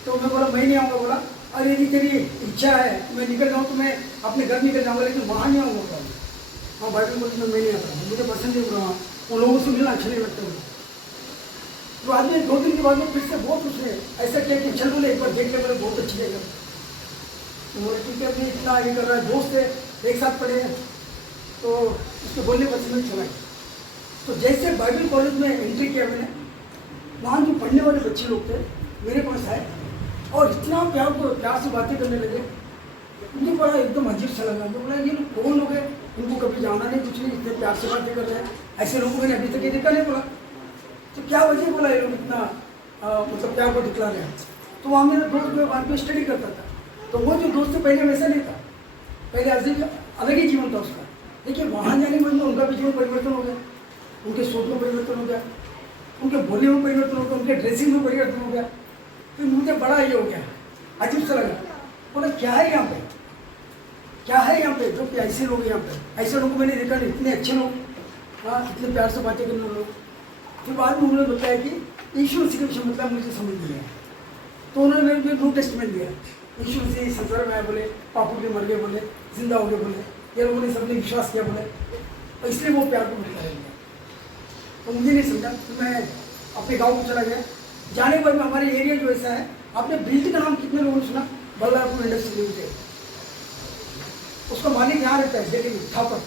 तो मैं बोला मैं नहीं आऊँगा, बोला अरे यदि तेरी इच्छा है मैं निकल जाऊँ तो मैं अपने घर निकल जाऊँगा, लेकिन वहाँ नहीं आऊँगा। वहाँ बाइबल कॉलेज में मैं नहीं आता, मुझे पसंद नहीं बोला, वहाँ उन लोगों से मिलना अच्छा नहीं लगता मुझे। तो आज में 2 दिन के बाद में फिर से बहुत उसने ऐसा किया कि चल बोले एक बार देख ले, बोले बहुत अच्छी जगह। तो बोले ठीक है, अभी इतना ये कर रहा है, दोस्त है एक साथ पढ़े हैं, तो उसके बोलने पर समझ चला गया। तो जैसे बाइबल कॉलेज में एंट्री किया मैंने, वहाँ जो पढ़ने वाले बच्चे लोग थे मेरे पास आए और इतना प्यार से बातें करने लगे। मुझे बड़ा एकदम अजीब सा लगा, तो बोला ये लोग कौन लोग हैं, इनको कभी जाना नहीं, कुछ नहीं, इतने प्यार से बातें कर रहे हैं, ऐसे लोगों मैंने अभी तक ये देखा नहीं। बोला तो क्या वजह, बोला ये लोग इतना मतलब प्यार को दिखला रहे हैं। तो वहाँ मेरा दोस्त जो वहाँ पे स्टडी करता था, तो वो जो दोस्त पहले वैसा नहीं था, पहले अलग ही जीवन था उसका, लेकिन वहाँ जाने के बाद उनका भी जीवन परिवर्तन हो गया, उनके सोच में परिवर्तन हो गया, उनके बोलने में परिवर्तन हो गया, उनके ड्रेसिंग में परिवर्तन हो गया। फिर मुझे बड़ा ये हो गया, अजीब सा लगा। बोला क्या है यहाँ पे, क्या है यहाँ पे, जो कि ऐसे लोग यहाँ पे, ऐसे लोगों को मैंने देखा नहीं, इतने अच्छे लोग, हाँ इतने प्यार से बातें करने लोग। फिर बाद में उन्होंने बताया कि यीशु मसीह का मतलब मुझे समझ लिया, तो उन्होंने मेरे को न्यू टेस्टमेंट दिया, यीशु मसीह संसार में आए, बोले पापों के मर गए, बोले जिंदा हो गए, बोले ये लोगों ने सबने विश्वास किया, बोले तो इसलिए वो प्यार को मिलता है। तो मुझे नहीं समझा, तो मैं अपने गाँव को चला गया। जाने के बाद में हमारे एरिया जो ऐसा है, आपने बिल्डिंग का नाम कितने लोगों ने सुना, बल्लारपुर इंडस्ट्री लिमिटेड, उसका मालिक यहाँ रहता है दिल्ली में, थापर,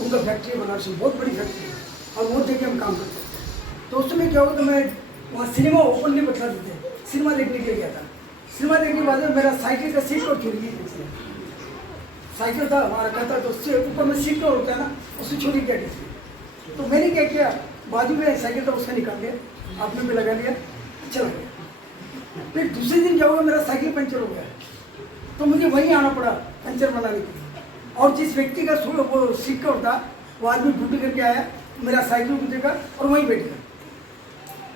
उनका फैक्ट्री बनारस में, बहुत बड़ी फैक्ट्री है, और वो देख के हम काम करते थे। तो उस समय क्या हुआ, तो मैं वहाँ सिनेमा ओपनली बता देते, सिनेमा देखने के लिए गया था। सिनेमा देखने के बाद में मेरा साइकिल का सीट और चोरी की, साइकिल था वहाँ रखा था, तो उससे ऊपर में सीट और होता है ना, उससे चोरी किया किसी। तो मैंने क्या किया, बाजू में साइकिल था उसका निकाल लिया, आपने में लगा लिया, चला गया। फिर दूसरे दिन क्या हुआ, मेरा साइकिल पंचर हो गया, तो मुझे वहीं आना पड़ा पंचर बनाने के लिए। और जिस व्यक्ति का वो सीट का होता, वो आदमी ड्यूटी करके आया, मेरा साइकिल को देखा और वहीं बैठ गया,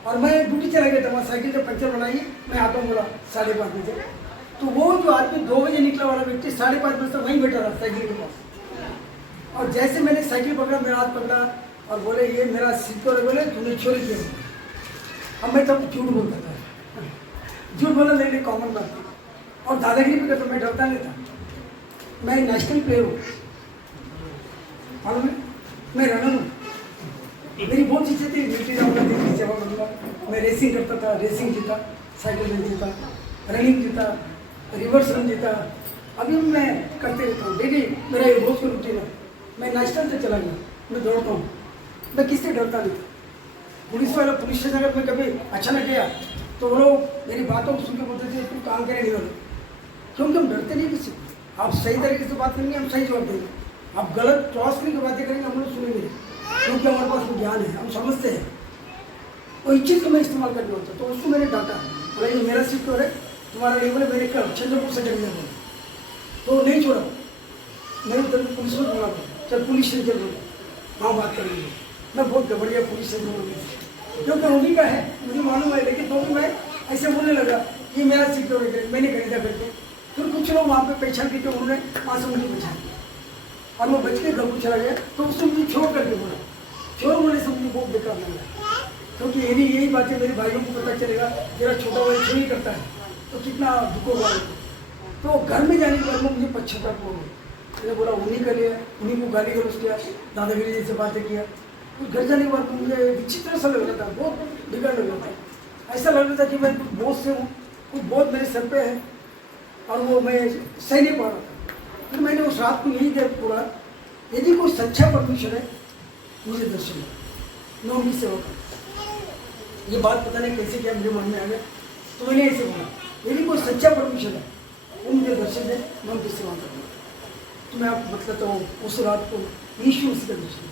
और मैं ड्यूटी चला गया था, वहाँ साइकिल का पंचर बनाइए, मैं आता हूँ बोला 5:30 बजे। तो वो जो आदमी 2 बजे निकला वाला व्यक्ति 5:30 बजे तक वहीं बैठा था साइकिल के पास। और जैसे मैंने साइकिल पकड़ा, मेरा हाथ पकड़ा और बोले ये मेरा सीट पर, बोले तूने चोरी किया। अब मैं तब झूठ बोलता था, झूठ बोला मेरे लिए कॉमन बात थी, और दादागिरी भी करता, मैं डरता नहीं था। मैं नेशनल प्लेयर हूँ, मालूम है, मैं रनर हूँ, मेरी बहुत इच्छा थी मिलिट्री जाऊँगा, देश की सेवा करूँगा। मैं रेसिंग करता था, रेसिंग जीता, साइकिल रेस जीता, रनिंग जीता, रिवर्स रन जीता, अभी भी मैं करते रहता हूँ डेली, मेरा ये रोज़ का रूटीन है। मैं नेशनल से चला गया, मैं दौड़ता हूँ, मैं किससे डरता नहीं था। पुलिस वाला पुलिस स्टेशन अगर मैं कभी अचानक गया तो वो लोग मेरी बातों को सुन के बोलते थे तुम काम करे नहीं वाले, क्योंकि हम डरते नहीं किसी को। आप सही तरीके से बात करेंगे हम सही जवाब देंगे, आप गलत क्रॉस करके बातें करेंगे हम लोग सुनेंगे नहीं, क्योंकि हमारे पास वो ज्ञान है, हम समझते हैं। वही चीज़ को मैं इस्तेमाल करके होता तो उसको मैंने डांटा, बोला ये मेरा सेक्टर है, तुम्हारा लेवल है, मैंने कर चंद्रपुर से चले जाऊँगा तो नहीं छोड़ा। मैं उधर पुलिस में बोला चल पुलिस स्टेशन बोला वहाँ बात करेंगे। मैं बहुत गड़बड़िया पुलिस स्टेशन बोल गई क्योंकि उन्हीं का है मुझे मालूम है, लेकिन तो भी मैं ऐसे बोलने लगा ये मेरा सेक्टर है, मैंने खरीदा करके। फिर कुछ लोग वहाँ पे पहचान करके उन्होंने वहाँ से मुझे बचा दिया और मैं बच के घर को चला गया। तो उसने मुझे छोड़ करके बोला, छोड़ बोले से मुझे बहुत बेकार लगा, क्योंकि यही बातें मेरे भाइयों को पता चलेगा मेरा छोटा भाई चोरी करता है तो कितना दुख होगा। तो घर में जाने के बाद में मुझे पश्चाताप हो गया। मैंने बोला उन्हीं का लिया, उन्हीं को गाली गलौज किया, दादागिरी जैसे बातें किया। तो घर जाने के बाद मुझे विचित्र सा लग रहा था, बहुत बिगड़ लग रहा था। ऐसा लग रहा था कि मैं कुछ बोझ से हूँ, कुछ बहुत मेरे सर पे है और वो मैं सही नहीं पा रहा था। फिर मैंने उस रात को यही देख बोला यदि कोई सच्चा परमेश्वर है मुझे दर्शन दो, मैं उन्हीं से होगा। ये बात पता नहीं कैसे क्या मेरे मन में आ गया, तो मैंने ऐसे बोला यदि कोई सच्चा परमेश्वर है वो मुझे दर्शन दे, मैं उनकी सेवा करूँगा। तो मैं आपको बताता हूँ उस रात को यीशु उसका दर्शन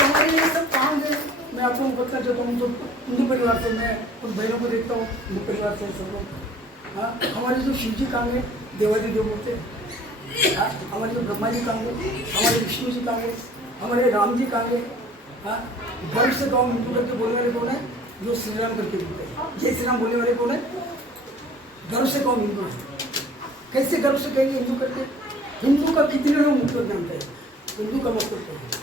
हमारे ये सब काम है। मैं आपको बताना चाहता हूँ, तो हिंदू परिवार से मैं उन बहनों को देखता हूँ, हिंदू परिवार से सब लोग। हाँ, हमारे जो शिव जी काम है देवादी देव बोलते हैं। हाँ, हमारे जो ब्रह्मा जी काम है, हमारे विष्णु जी काम है, हमारे राम जी काम है। हाँ, गर्व से गाँव हिंदू करके बोलने वाले कौन है? जो श्री राम करके बोलते हैं। जय श्री राम बोलने वाले कौन है? गर्व से कौन हिंदू है? कैसे गर्व से कहेंगे हिंदू करके? हिंदू का कितने लोग मतलब जानते हैं? हिंदू का मतलब क्या है?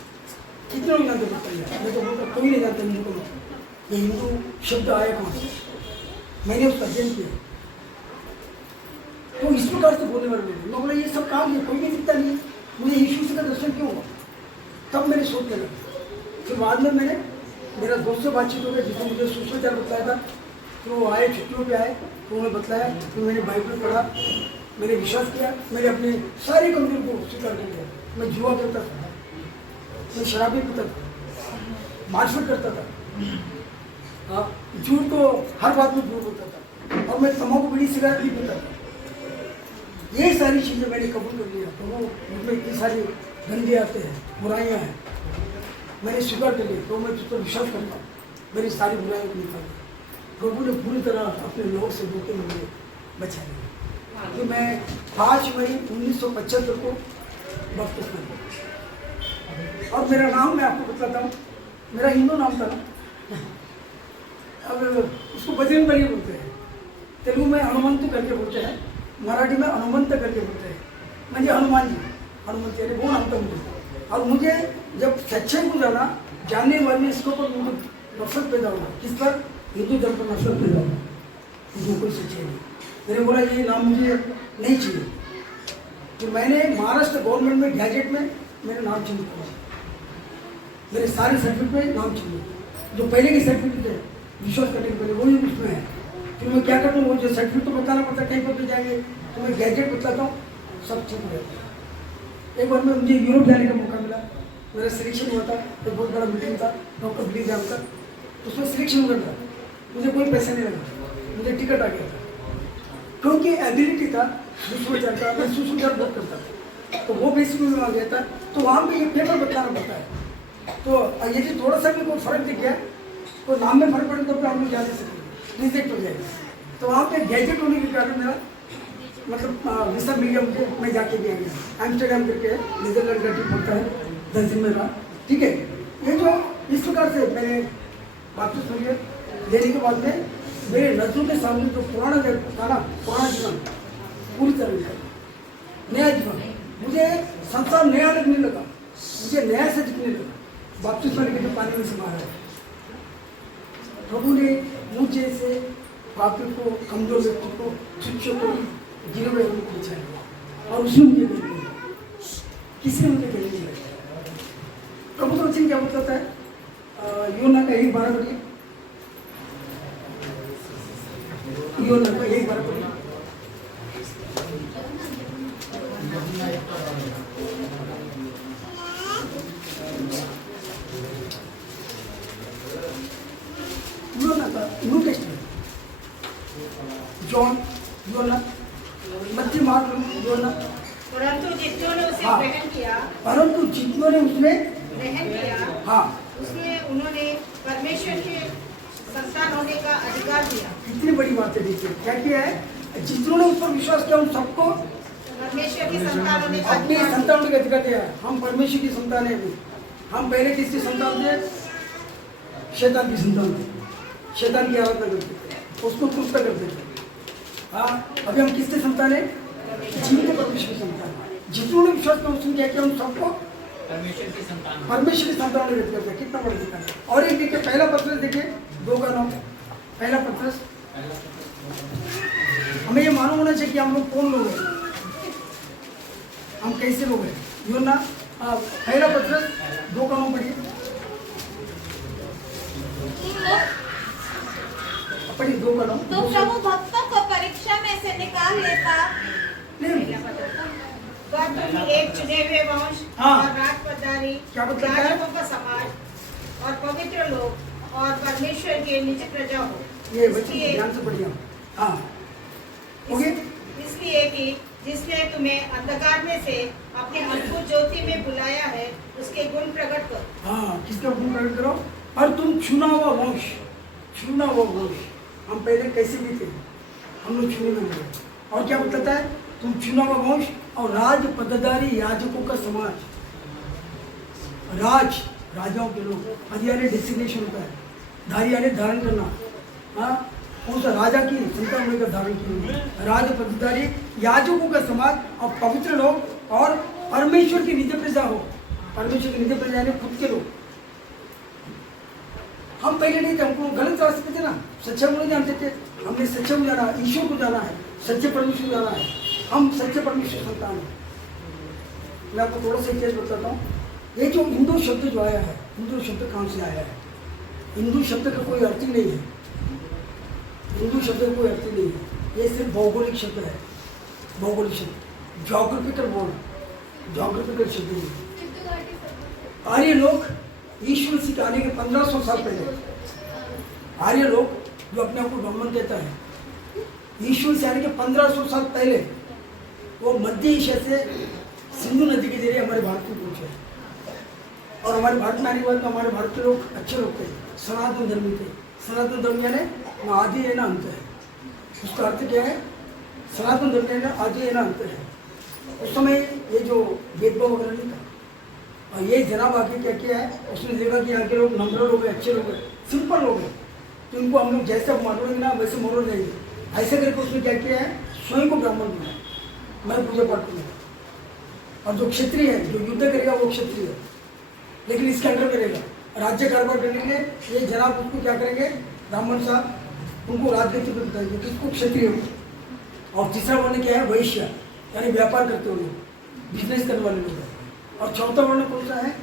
कितने लोग जानते हैं? मैं तो बोलता कोई नहीं जानता हिंदू का मतलब। ये हिंदू शब्द आया कहाँ से? मैंने उसका अध्ययन किया। तो इस प्रकार से बोलने वाले लोग, मैं बोला ये सब काम है, कोई भी दिखता नहीं है, मुझे यीशु से का दर्शन क्यों हुआ? तब मैंने सोचने लगा। फिर बाद में मैंने मेरा दोस्त से बातचीत हो गया जिसने मुझे सुसमाचार बताया था। तो वो आए, छुट्टियों पे आए, तो उन्होंने बताया, तो मैंने बाइबल पढ़ा, मैंने विश्वास किया, मैंने अपने सारी कमजोरी को स्वीकार कर लिया। मैं जुआ करता था, मैं शराबी पीता था, मारपीट करता था, हाँ, झूठ तो हर बात में झूठ होता था, और मैं तम्बाकू बीड़ी सिगरेट भी पीता था। ये सारी चीज़ें मैंने कबूल कर लिया। तो वो मुझमें इतनी सारी गंदे आते हैं, बुराइयाँ हैं, मैंने स्वीकार कर लिया। तो मैं तुझ पर विश्वास करता हूँ, मेरी सारी बुराइयों को निकाल दिया। प्रभु ने पूरी तरह अपने लोग से धोखे मुझे बचा लिया। तो मैं 5 मई 1975 को बपतिस्मा लिया। और मेरा नाम मैं आपको बताता हूँ, मेरा हिंदू नाम था ना, अब उसको बजरंगबली बोलते हैं, तेलुगु में हनुमंत करके बोलते हैं, मराठी में हनुमंत करके बोलते हैं, मुझे हनुमान जी, हनुमंत यानी वो नाम था मुझे। और मुझे जब सच्चाई को जाना, जानने वाले इसके ऊपर मुझे नफरत पैदा हुआ। किस पर? हिंदू धर्म पर नफरत पैदा हुआ, मुझे कोई सच्चाई नहीं। मैंने बोला ये नाम मुझे नहीं चाहिए। तो मैंने महाराष्ट्र गवर्नमेंट में गैजेट में मेरा नाम चेंज किया, मेरे सारे सर्टिफिकेट में नाम चेंज, जो पहले के सर्टिफिकेट है विश्वास करने के पहले वही उसमें है। फिर मैं क्या करता हूँ, वो जो सर्टिफिकेट तो बताना पड़ता है, कहीं पर भी जाएंगे तो मैं गैजेट बताता हूँ, सब ठीक हो जाता है। एक बार में मुझे यूरोप जाने का मौका मिला, मेरा सिलेक्शन हुआ था, एक बहुत बड़ा मीटिंग था डॉक्टर बिलीजाम का, तो उसमें सिलेक्शन हुआ था, मुझे कोई पैसा नहीं लगा, मुझे टिकट आ गया था, क्योंकि एबिलिटी था, सुसमाचार था, मैं सुसमाचार बहुत करता था, तो वो बेसिक में वहाँ गया था। तो वहाँ पे ये पेपर बताना पड़ता है। तो यदि थोड़ा सा भी कोई फर्क दिख गया, तो नाम में फर्क पड़े तो हम लोग जा नहीं सकते, रिजेक्ट हो जाएगा। तो वहाँ पे गैजेट होने के कारण मेरा मतलब विसा मिल गया मुझे, मैं जाके भी आ गया। एम्स्टरडैम करके नीदरलैंड का ट्रिप होता है, 10 दिन में रहा, ठीक है। ये जो इस प्रकार से मैंने वापस सुनिए लेने के बाद में मेरे नजरों के सामने जो पुराना था ना, पुराना जीवन पूरी तरह निकल नया जीवन, मुझे संसार नया लगने लगा, मुझे नया से दिखने लगा। वापस मैंने के पानी में से मारा है। प्रभु ने मुझे से पापी को, कमजोर व्यक्ति को, शिक्षक को, गिरे हुए को बचाया, और उसने मुझे भेज दिया, किसी ने मुझे भेज दिया। प्रभु का वचन क्या बताता है? योना का 1:12 पढ़िए, योना का 1:12 पढ़िए। मध्य मार्ग जो है ना, परंतु जितनों ने उसे हाँ। ग्रहण किया परंतु जितनों ने उसमें ग्रहण किया हाँ उसमें उन्होंने परमेश्वर के संतान होने का अधिकार दिया। कितनी बड़ी बात है। देखिए क्या किया है, जितनों ने उस पर विश्वास किया उन सबको परमेश्वर की संतान होने का अपनी अधिकार संतान का अधिकार दिया। हम परमेश्वर की संतान है अभी। हम पहले किसकी संतान थे? शैतान की संतान थे। शैतान की आराधना करते थे, उसको तुष्ट करते थे। हाँ, अभी हम किसके संतान है? जीवित परमेश्वर की संतान। जितनों ने विश्वास किया उसने क्या किया, उन सबको परमेश्वर की संतान परमेश्वर की संतान ने व्यक्त करता है। कितना बड़ा अधिकार है। और एक देखिए पहला पत्र देखिए 2:9 पहला पत्र। हमें ये मालूम होना चाहिए कि हम लोग कौन लोग हैं, हम कैसे लोग हैं। यो ना पहला पत्र 2:9 पढ़िए, पढ़िए 2:9। तो प्रभु भक्तों को परीक्षा में से निकाल लेता। नहीं, वह तुम एक चुने हुए वंश हाँ। और राजपदारी क्या मतलब है? याजकों का समाज और पवित्र लोग और परमेश्वर के निज प्रजा हो। ये बच्चे ध्यान से पढ़िए। हाँ ओके। इसलिए कि जिसने तुम्हें अंधकार में से अपने अद्भुत ज्योति में बुलाया है उसके गुण प्रकट करो। हाँ, किसका गुण प्रकट करो। और तुम चुना हुआ वंश, चुना हुआ वंश। हम पहले कैसे भी थे, हम लोग चुने हुए थे। और क्या बताता है, तुम चुना हुआ वंश और राज पदधारी याजकों का समाज। राज राजाओं के लोग, पद यानी डेसिग्नेशन होता है, धारी यानी धारण करना। हाँ, उस राजा की संतान होने का धारण किए, राज पदधारी याजकों का समाज और पवित्र लोग और परमेश्वर की निज प्रजा हो। परमेश्वर की निज प्रजा यानी खुद के लोग। हम पहले नहीं थे, हमको गलत रास्ते पे थे ना, सच्चा को नहीं जानते थे। हमने सच्चे को जाना, ईश्वर को जाना है, सच्चे परमेश्वर को जाना है। हम सच्चे परमेश्वर संतान हैं। मैं आपको थोड़ा सा इतिहास बताता हूँ। ये जो हिंदू शब्द जो आया है, हिंदू शब्द कहाँ से आया है? हिंदू शब्द का कोई अर्थ ही नहीं है। हिंदू शब्द का कोई अर्थ ही नहीं है। ये सिर्फ भौगोलिक शब्द है, भौगोलिक शब्द, ज्योग्राफिकल वर्ड, ज्योग्राफिकल शब्द है। आर्य लोग ईश्वर सिखाने के 1500 साल पहले, आर्य लोग जो अपने आप को ब्राह्मण कहता है, ईश्वर से आने के 1500 साल पहले वो मध्य एशिया से सिंधु नदी के जरिए हमारे भारत में पहुंचे। और हमारे भारत में आने के बाद तो हमारे भारत के लोग अच्छे लोग थे, सनातन धर्मी थे। सनातन धर्म यानी ना आदि है ना अंत है। उसका अर्थ क्या है? सनातन धर्म यानी आदि है ना अंत है। उस समय ये जो भेदभाव वगैरह नहीं था। और ये जनाब आगे क्या किया है, उसने देखा कि यहाँ के लोग नम्र लोग हैं, अच्छे लोग हैं, सिंपल लोग हैं, तो इनको हम लोग जैसा मारोगे ना वैसे मारो जाएंगे। ऐसे करके उसने क्या किया है, स्वयं को ब्राह्मण बनाया। मैं पूजा पाठ करूँगा और जो क्षत्रिय है, जो युद्ध करेगा वो क्षत्रिय है, लेकिन इसके अंडर करेगा। राज्य कारोबार करने के लिए ये जनाब उसको क्या करेंगे, ब्राह्मण साहब उनको राजनीति में बताएंगे कि इसको क्षत्रिय हो। और तीसरा वर्ण क्या है, वैश्य, यानी व्यापार करते हुए बिजनेस करने वाले लोग हैं। और चौथा वर्ण कौन सा है?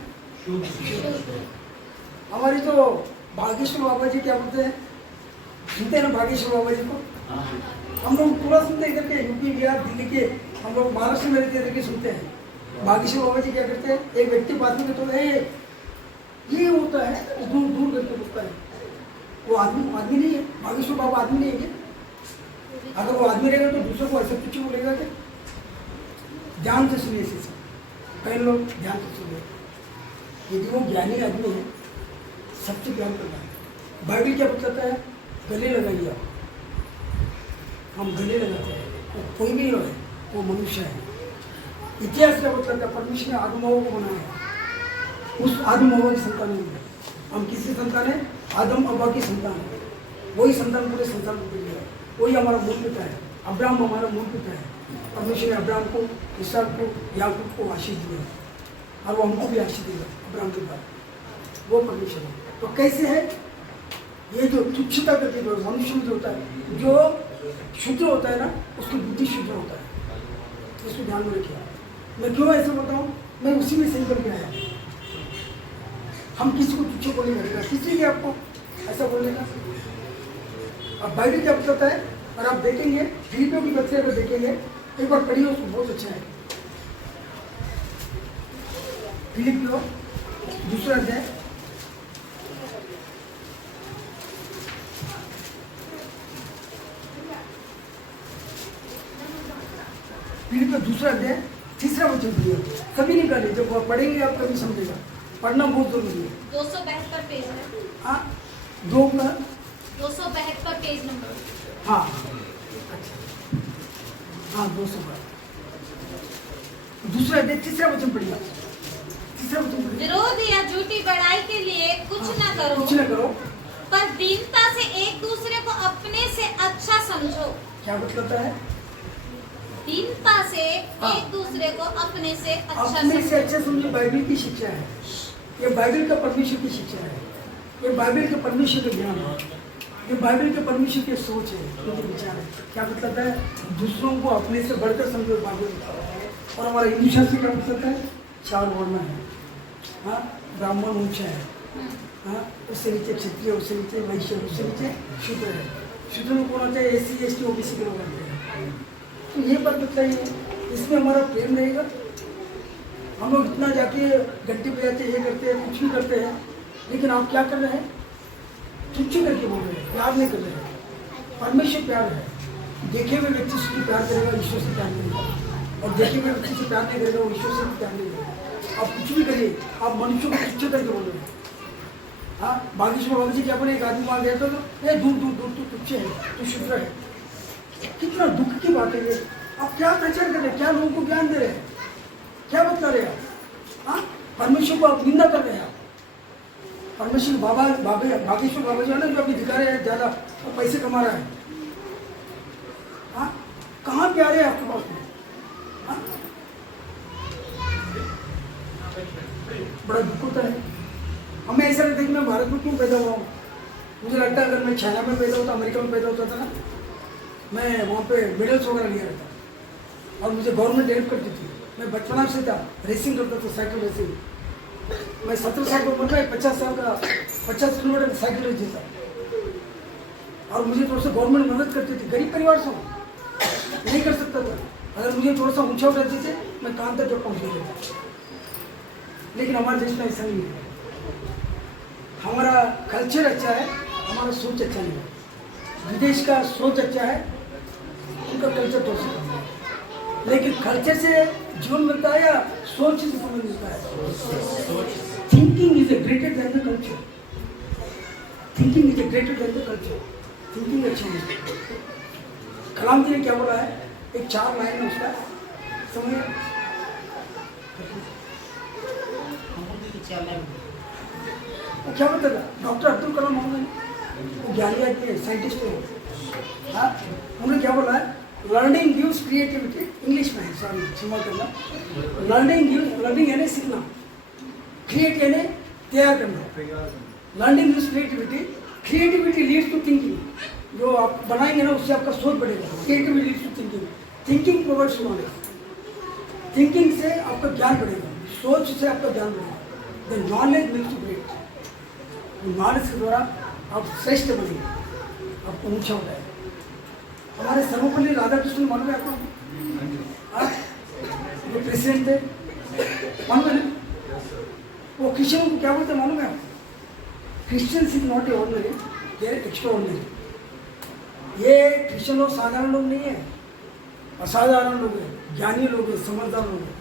हमारी तो बागेश्वर बाबा जी क्या बोलते हैं, सुनते हैं ना बागेश्वर बाबा जी को? हम लोग पूरा सुनते हैं, इधर के यूपी बिहार दिल्ली के, हम लोग महाराष्ट्र में रहते इधर के सुनते हैं। बागेश्वर बाबा जी क्या करते हैं, एक व्यक्ति पास में तो ये होता है, दूर दूर करके बोलता है। वो आदमी नहीं है, बागेश्वर बाबा आदमी नहीं है क्या? अगर वो आदमी रहेगा तो दूसरों को ऐसे कुछ बोलेगा क्या? ध्यान से सुनिए इसे, कई लोग ध्यान से सुनिए। यदि वो ज्ञानी आदमी है, सबसे ज्ञान करना है। बाइबल क्या बताता है, गले लगाइए आप। हम गले लगाते हैं, वो कोई भी है, वो मनुष्य है। इतिहास क्या बताता है, परमेश्वर ने आदम हव्वा को बनाया, उस आदम हव्वा की संतान है। हम किसकी संतान है? आदम हव्वा की संतान है। वही संतान पूरे संसार को दिया है, वही हमारा मूल पिता है। अब्राहम हमारा मूल पिता है। परमेश्वर ने अब्राहम को, इसहाक को, याकूब को आशीष दिया और वो हमको भी आशीष देगा अब्राहम के बाद। वो परमेश्वर है। तो कैसे है ये जो तुच्छता करके जो मनुष्य में जो होता है, जो शुद्ध होता है ना, उसकी बुद्धि शुद्ध होता है। इसको ध्यान में रखिए। मैं क्यों ऐसा बताऊँ, मैं उसी में सही करके आया। हम किसी को तुच्छ बोलने लगेगा, किसी के आपको ऐसा बोलने का। अब बाइबल क्या बताता है, और आप देखेंगे फिलिपियों की बच्चे अगर देखेंगे, एक बार पढ़िए, उसको बहुत अच्छा है। फिलिपियों 2 अध्याय, फिर तो दूसरा अध्याय तीसरा वचन पढ़िए, कभी नहीं करिए, जब पढ़ेंगे आप कभी समझेगा, पढ़ना बहुत जरूरी है। 272 पेज है। हाँ 272 पेज नंबर। हाँ अच्छा हाँ 200 दूसरा अध्याय तीसरा वचन पढ़िए, तीसरा वचन पढ़िए। विरोध या झूठी बड़ाई के लिए कुछ न करो, कुछ न करो, पर दीनता से एक दूसरे को अपने से अच्छा समझो। क्या मतलब है? दीनता से हाँ। एक दूसरे को अपने से अच्छा अपने से समझो। अच्छा समझो, बाइबल की शिक्षा है, ये बाइबल का परमेश्वर की शिक्षा है, ये बाइबल के परमेश्वर का ज्ञान है, ये बाइबल के परमेश्वर की सोच है, उनके विचार है। क्या मतलब है? दूसरों को अपने से बढ़कर समझो बाइबल। और हमारा हिंदू शास्त्र का मतलब है 4 वर्ण है। हाँ ब्राह्मण ऊंचा है, हाँ उससे नीचे क्षत्रिय, उससे नीचे वैश्य, उससे नीचे शूद्र है। शूद्र में कौन होता है? SC ST OBC के लोग आते हैं। तो ये बात बताइए, इसमें हमारा प्रेम रहेगा? हम लोग इतना जाके घंटे पे जाते, ये करते हैं, कुछ भी करते हैं, लेकिन आप क्या कर रहे हैं? तुच्छ करके बोल रहे हैं, प्यार नहीं कर रहे हैं। परमेश्वर प्यार है, देखे हुए व्यक्ति से प्यार करेगा, ईश्वर से प्यार करेगा, और देखे हुए व्यक्ति से प्यार नहीं करेगा, वो ईश्वर से भी प्यार नहीं करेगा। आप कुछ भी करिए, आप मनुष्यों को तुच्छ करके बोल रहे हैं। हाँ बागेश्वर बाबू जी क्या बोले, एक आदमी वहाँ गया तो दूर दूर दूर तू तुच्छ है, तू शुद्र है। कितना दुख की बात है ये। आप क्या प्रचार कर रहे हैं? क्या लोगों को ज्ञान दे रहे हैं? क्या बता रहे हैं आप? हाँ परमेश्वर को आप निंदा कर रहे हैं। आप परमेश्वर बागेश्वर बाबा जो है ना, जो अभी दिखा रहे हैं ज़्यादा तो पैसे कमा रहा है। हाँ कहाँ प्यारे हैं आपके पास में? हाँ? बड़ा दुख होता है। हमें ऐसा लगता है कि मैं भारत में क्यों पैदा हुआ हूँ। मुझे लगता है अगर मैं चाइना में पैदा होता, अमेरिका में पैदा होता था ना, मैं वहाँ पे मेडल्स वगैरह लिया रहता और मुझे गवर्नमेंट हेल्प करती थी। मैं बचपना से था, रेसिंग करता था, साइकिल रेसिंग। मैं 17 साल का उम्र में 50 किलोमीटर साइकिल रेस जीता। और मुझे थोड़ा सा गवर्नमेंट मदद करती थी। गरीब परिवार से हूँ, नहीं कर सकता था। अगर मुझे थोड़ा सा ऊंचा उठाते थे, मैं काम तक पहुँच गया था। लेकिन हमारे देश में ऐसा नहीं है। हमारा कल्चर अच्छा है, हमारा सोच अच्छा नहीं है। विदेश का सोच अच्छा है, उनका कल्चर तो अच्छा है। लेकिन कल्चर से जीवन मिलता है या सोच से समझ मिलता है? Thinking is a greater than the culture. Thinking is a greater than the culture. Thinking अच्छा है। कलाम जी ने क्या बोला है? एक 4 लाइन है उसका, समझिए। वो क्या बताता? डॉक्टर अब्दुल कलाम मोहम्मद, वो ज्ञानी आदमी है, साइंटिस्ट है। हाँ उन्होंने क्या बोला है? Learning gives creativity. इंग्लिश में है, सॉरी क्षमा करना। लर्निंग यानी सीखना, क्रिएट यानी तैयार करना। Learning gives creativity, creativity leads to thinking. जो आप बनाएंगे ना, उससे आपका सोच बढ़ेगा। Creativity leads to thinking. Thinking provides knowledge. Thinking से आपका ज्ञान बढ़ेगा, सोच से आपका ज्ञान बढ़ेगा। The knowledge means to great. Knowledge के द्वारा आप श्रेष्ठ बनेंगे, आपको ऊंचा हो जाएगा। हमारे सर्वपल्ली राधाकृष्ण मालूम है आपको? जो प्रेसिडेंट थे, मालूम है ना? वो क्रिश्चियन को क्या बोलते हैं मालूम है आपको? Christians is not a ordinary, they are extraordinary. ये क्रिश्चियन लोग साधारण लोग नहीं है, असाधारण लोग हैं, ज्ञानी लोग हैं, समझदार लोग हैं,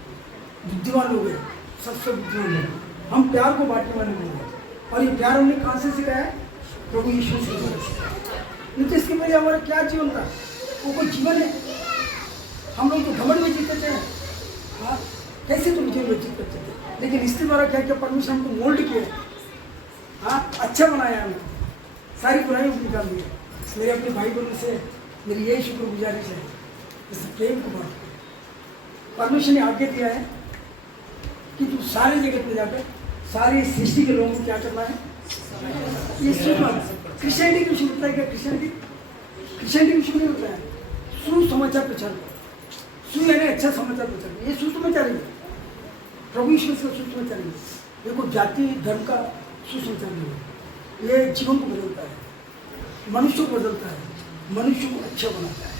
बुद्धिमान लोग हैं, सबसे बुद्धिमान लोग। हम प्यार को बांटने वाले लोग हैं। और ये प्यार हमने कहाँ से सीखा है? प्रभु यीशु से। नहीं तो इसके पहले हमारा क्या जीवन था? वो कोई जीवन है? हम लोग तो घमंड में जीते थे। हाँ कैसे तुम जीवन में जीत करते थे? लेकिन इसके द्वारा क्या क्या परमेश्वर हमको मोल्ड किया, हाँ अच्छा बनाया हमें, सारी बुराइयों को निकाल दिया। मेरे अपने भाई बहनों से मेरी यही शुक्रगुजारिश है, इस प्रेम को बांट। परमेश्वर ने आज्ञा दिया है कि तू सारे जगत में जाकर सारी सृष्टि के लोगों को क्या करना है? ये क्रिश्चियनिटी की शुरू होता है क्या? क्रिश्चियनिटी की शुरू नहीं होता है। सुसमाचार प्रचार करो। सु यानी अच्छा समाचार प्रचार करो। ये सुसमाचार है, प्रभु यीशु का सुसमाचार है। ये कोई जाति धर्म का सुसमाचार नहीं है। ये जीवन को बदलता है, मनुष्य को बदलता है, मनुष्य को अच्छा बनाता है।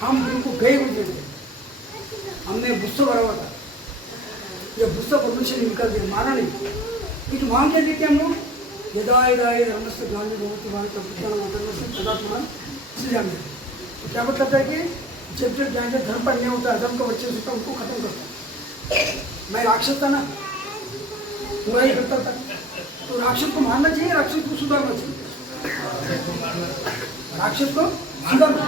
हम दिल को गए हुए थे, हमने गुस्सा भरा हुआ था, ये गुस्सा परमेश्वर ने निकाल दिया, माना नहीं। लेकिन वहाँ क्या देखे हम लोग? यदा यदा धर्मस्य ग्लानिर्भवति भारत प्रत्यानम अधर्मस्य तदा त्वं सृजाम्यहम्। तो क्या मतलब है कि जब जब जाएंगे धर्म पर नहीं होता, धर्म के बच्चे होता उनको खत्म करता। मैं राक्षस था ना, बुराई करता था, तो राक्षस को मारना चाहिए, राक्षस को सुधारना चाहिए। राक्षस को सुधारना,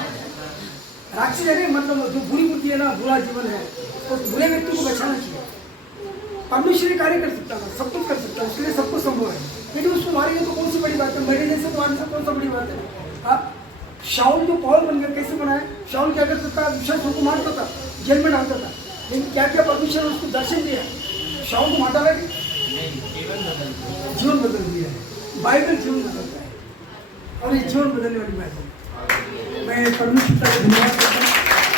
राक्षस है मतलब जो बुरी बुद्धि है ना, बुरा जीवन है, तो बुरे व्यक्ति को बचाना चाहिए। परमेश्वरी कार्य कर सकता है, सब कुछ कर सकता है, उसके लिए सब कुछ संभव है, लेकिन उसको मारेंगे तो कौन सी बड़ी बात है? मेरे जैसे तो मारने से कौन सा बड़ी बात है? आप शाऊल जो पौल बन गया, कैसे बनाया? शाऊल क्या करता था? विश्वासों को मारता था, जेल में डालता था, लेकिन क्या क्या परमेश्वर ने उसको दर्शन दिया? शाऊल को मारता है, जीवन बदल दिया है। बाइबल जीवन बदलता है और ये जीवन बदलने वाली बात है। मैं परमेश्वर का धन्यवाद करता हूं।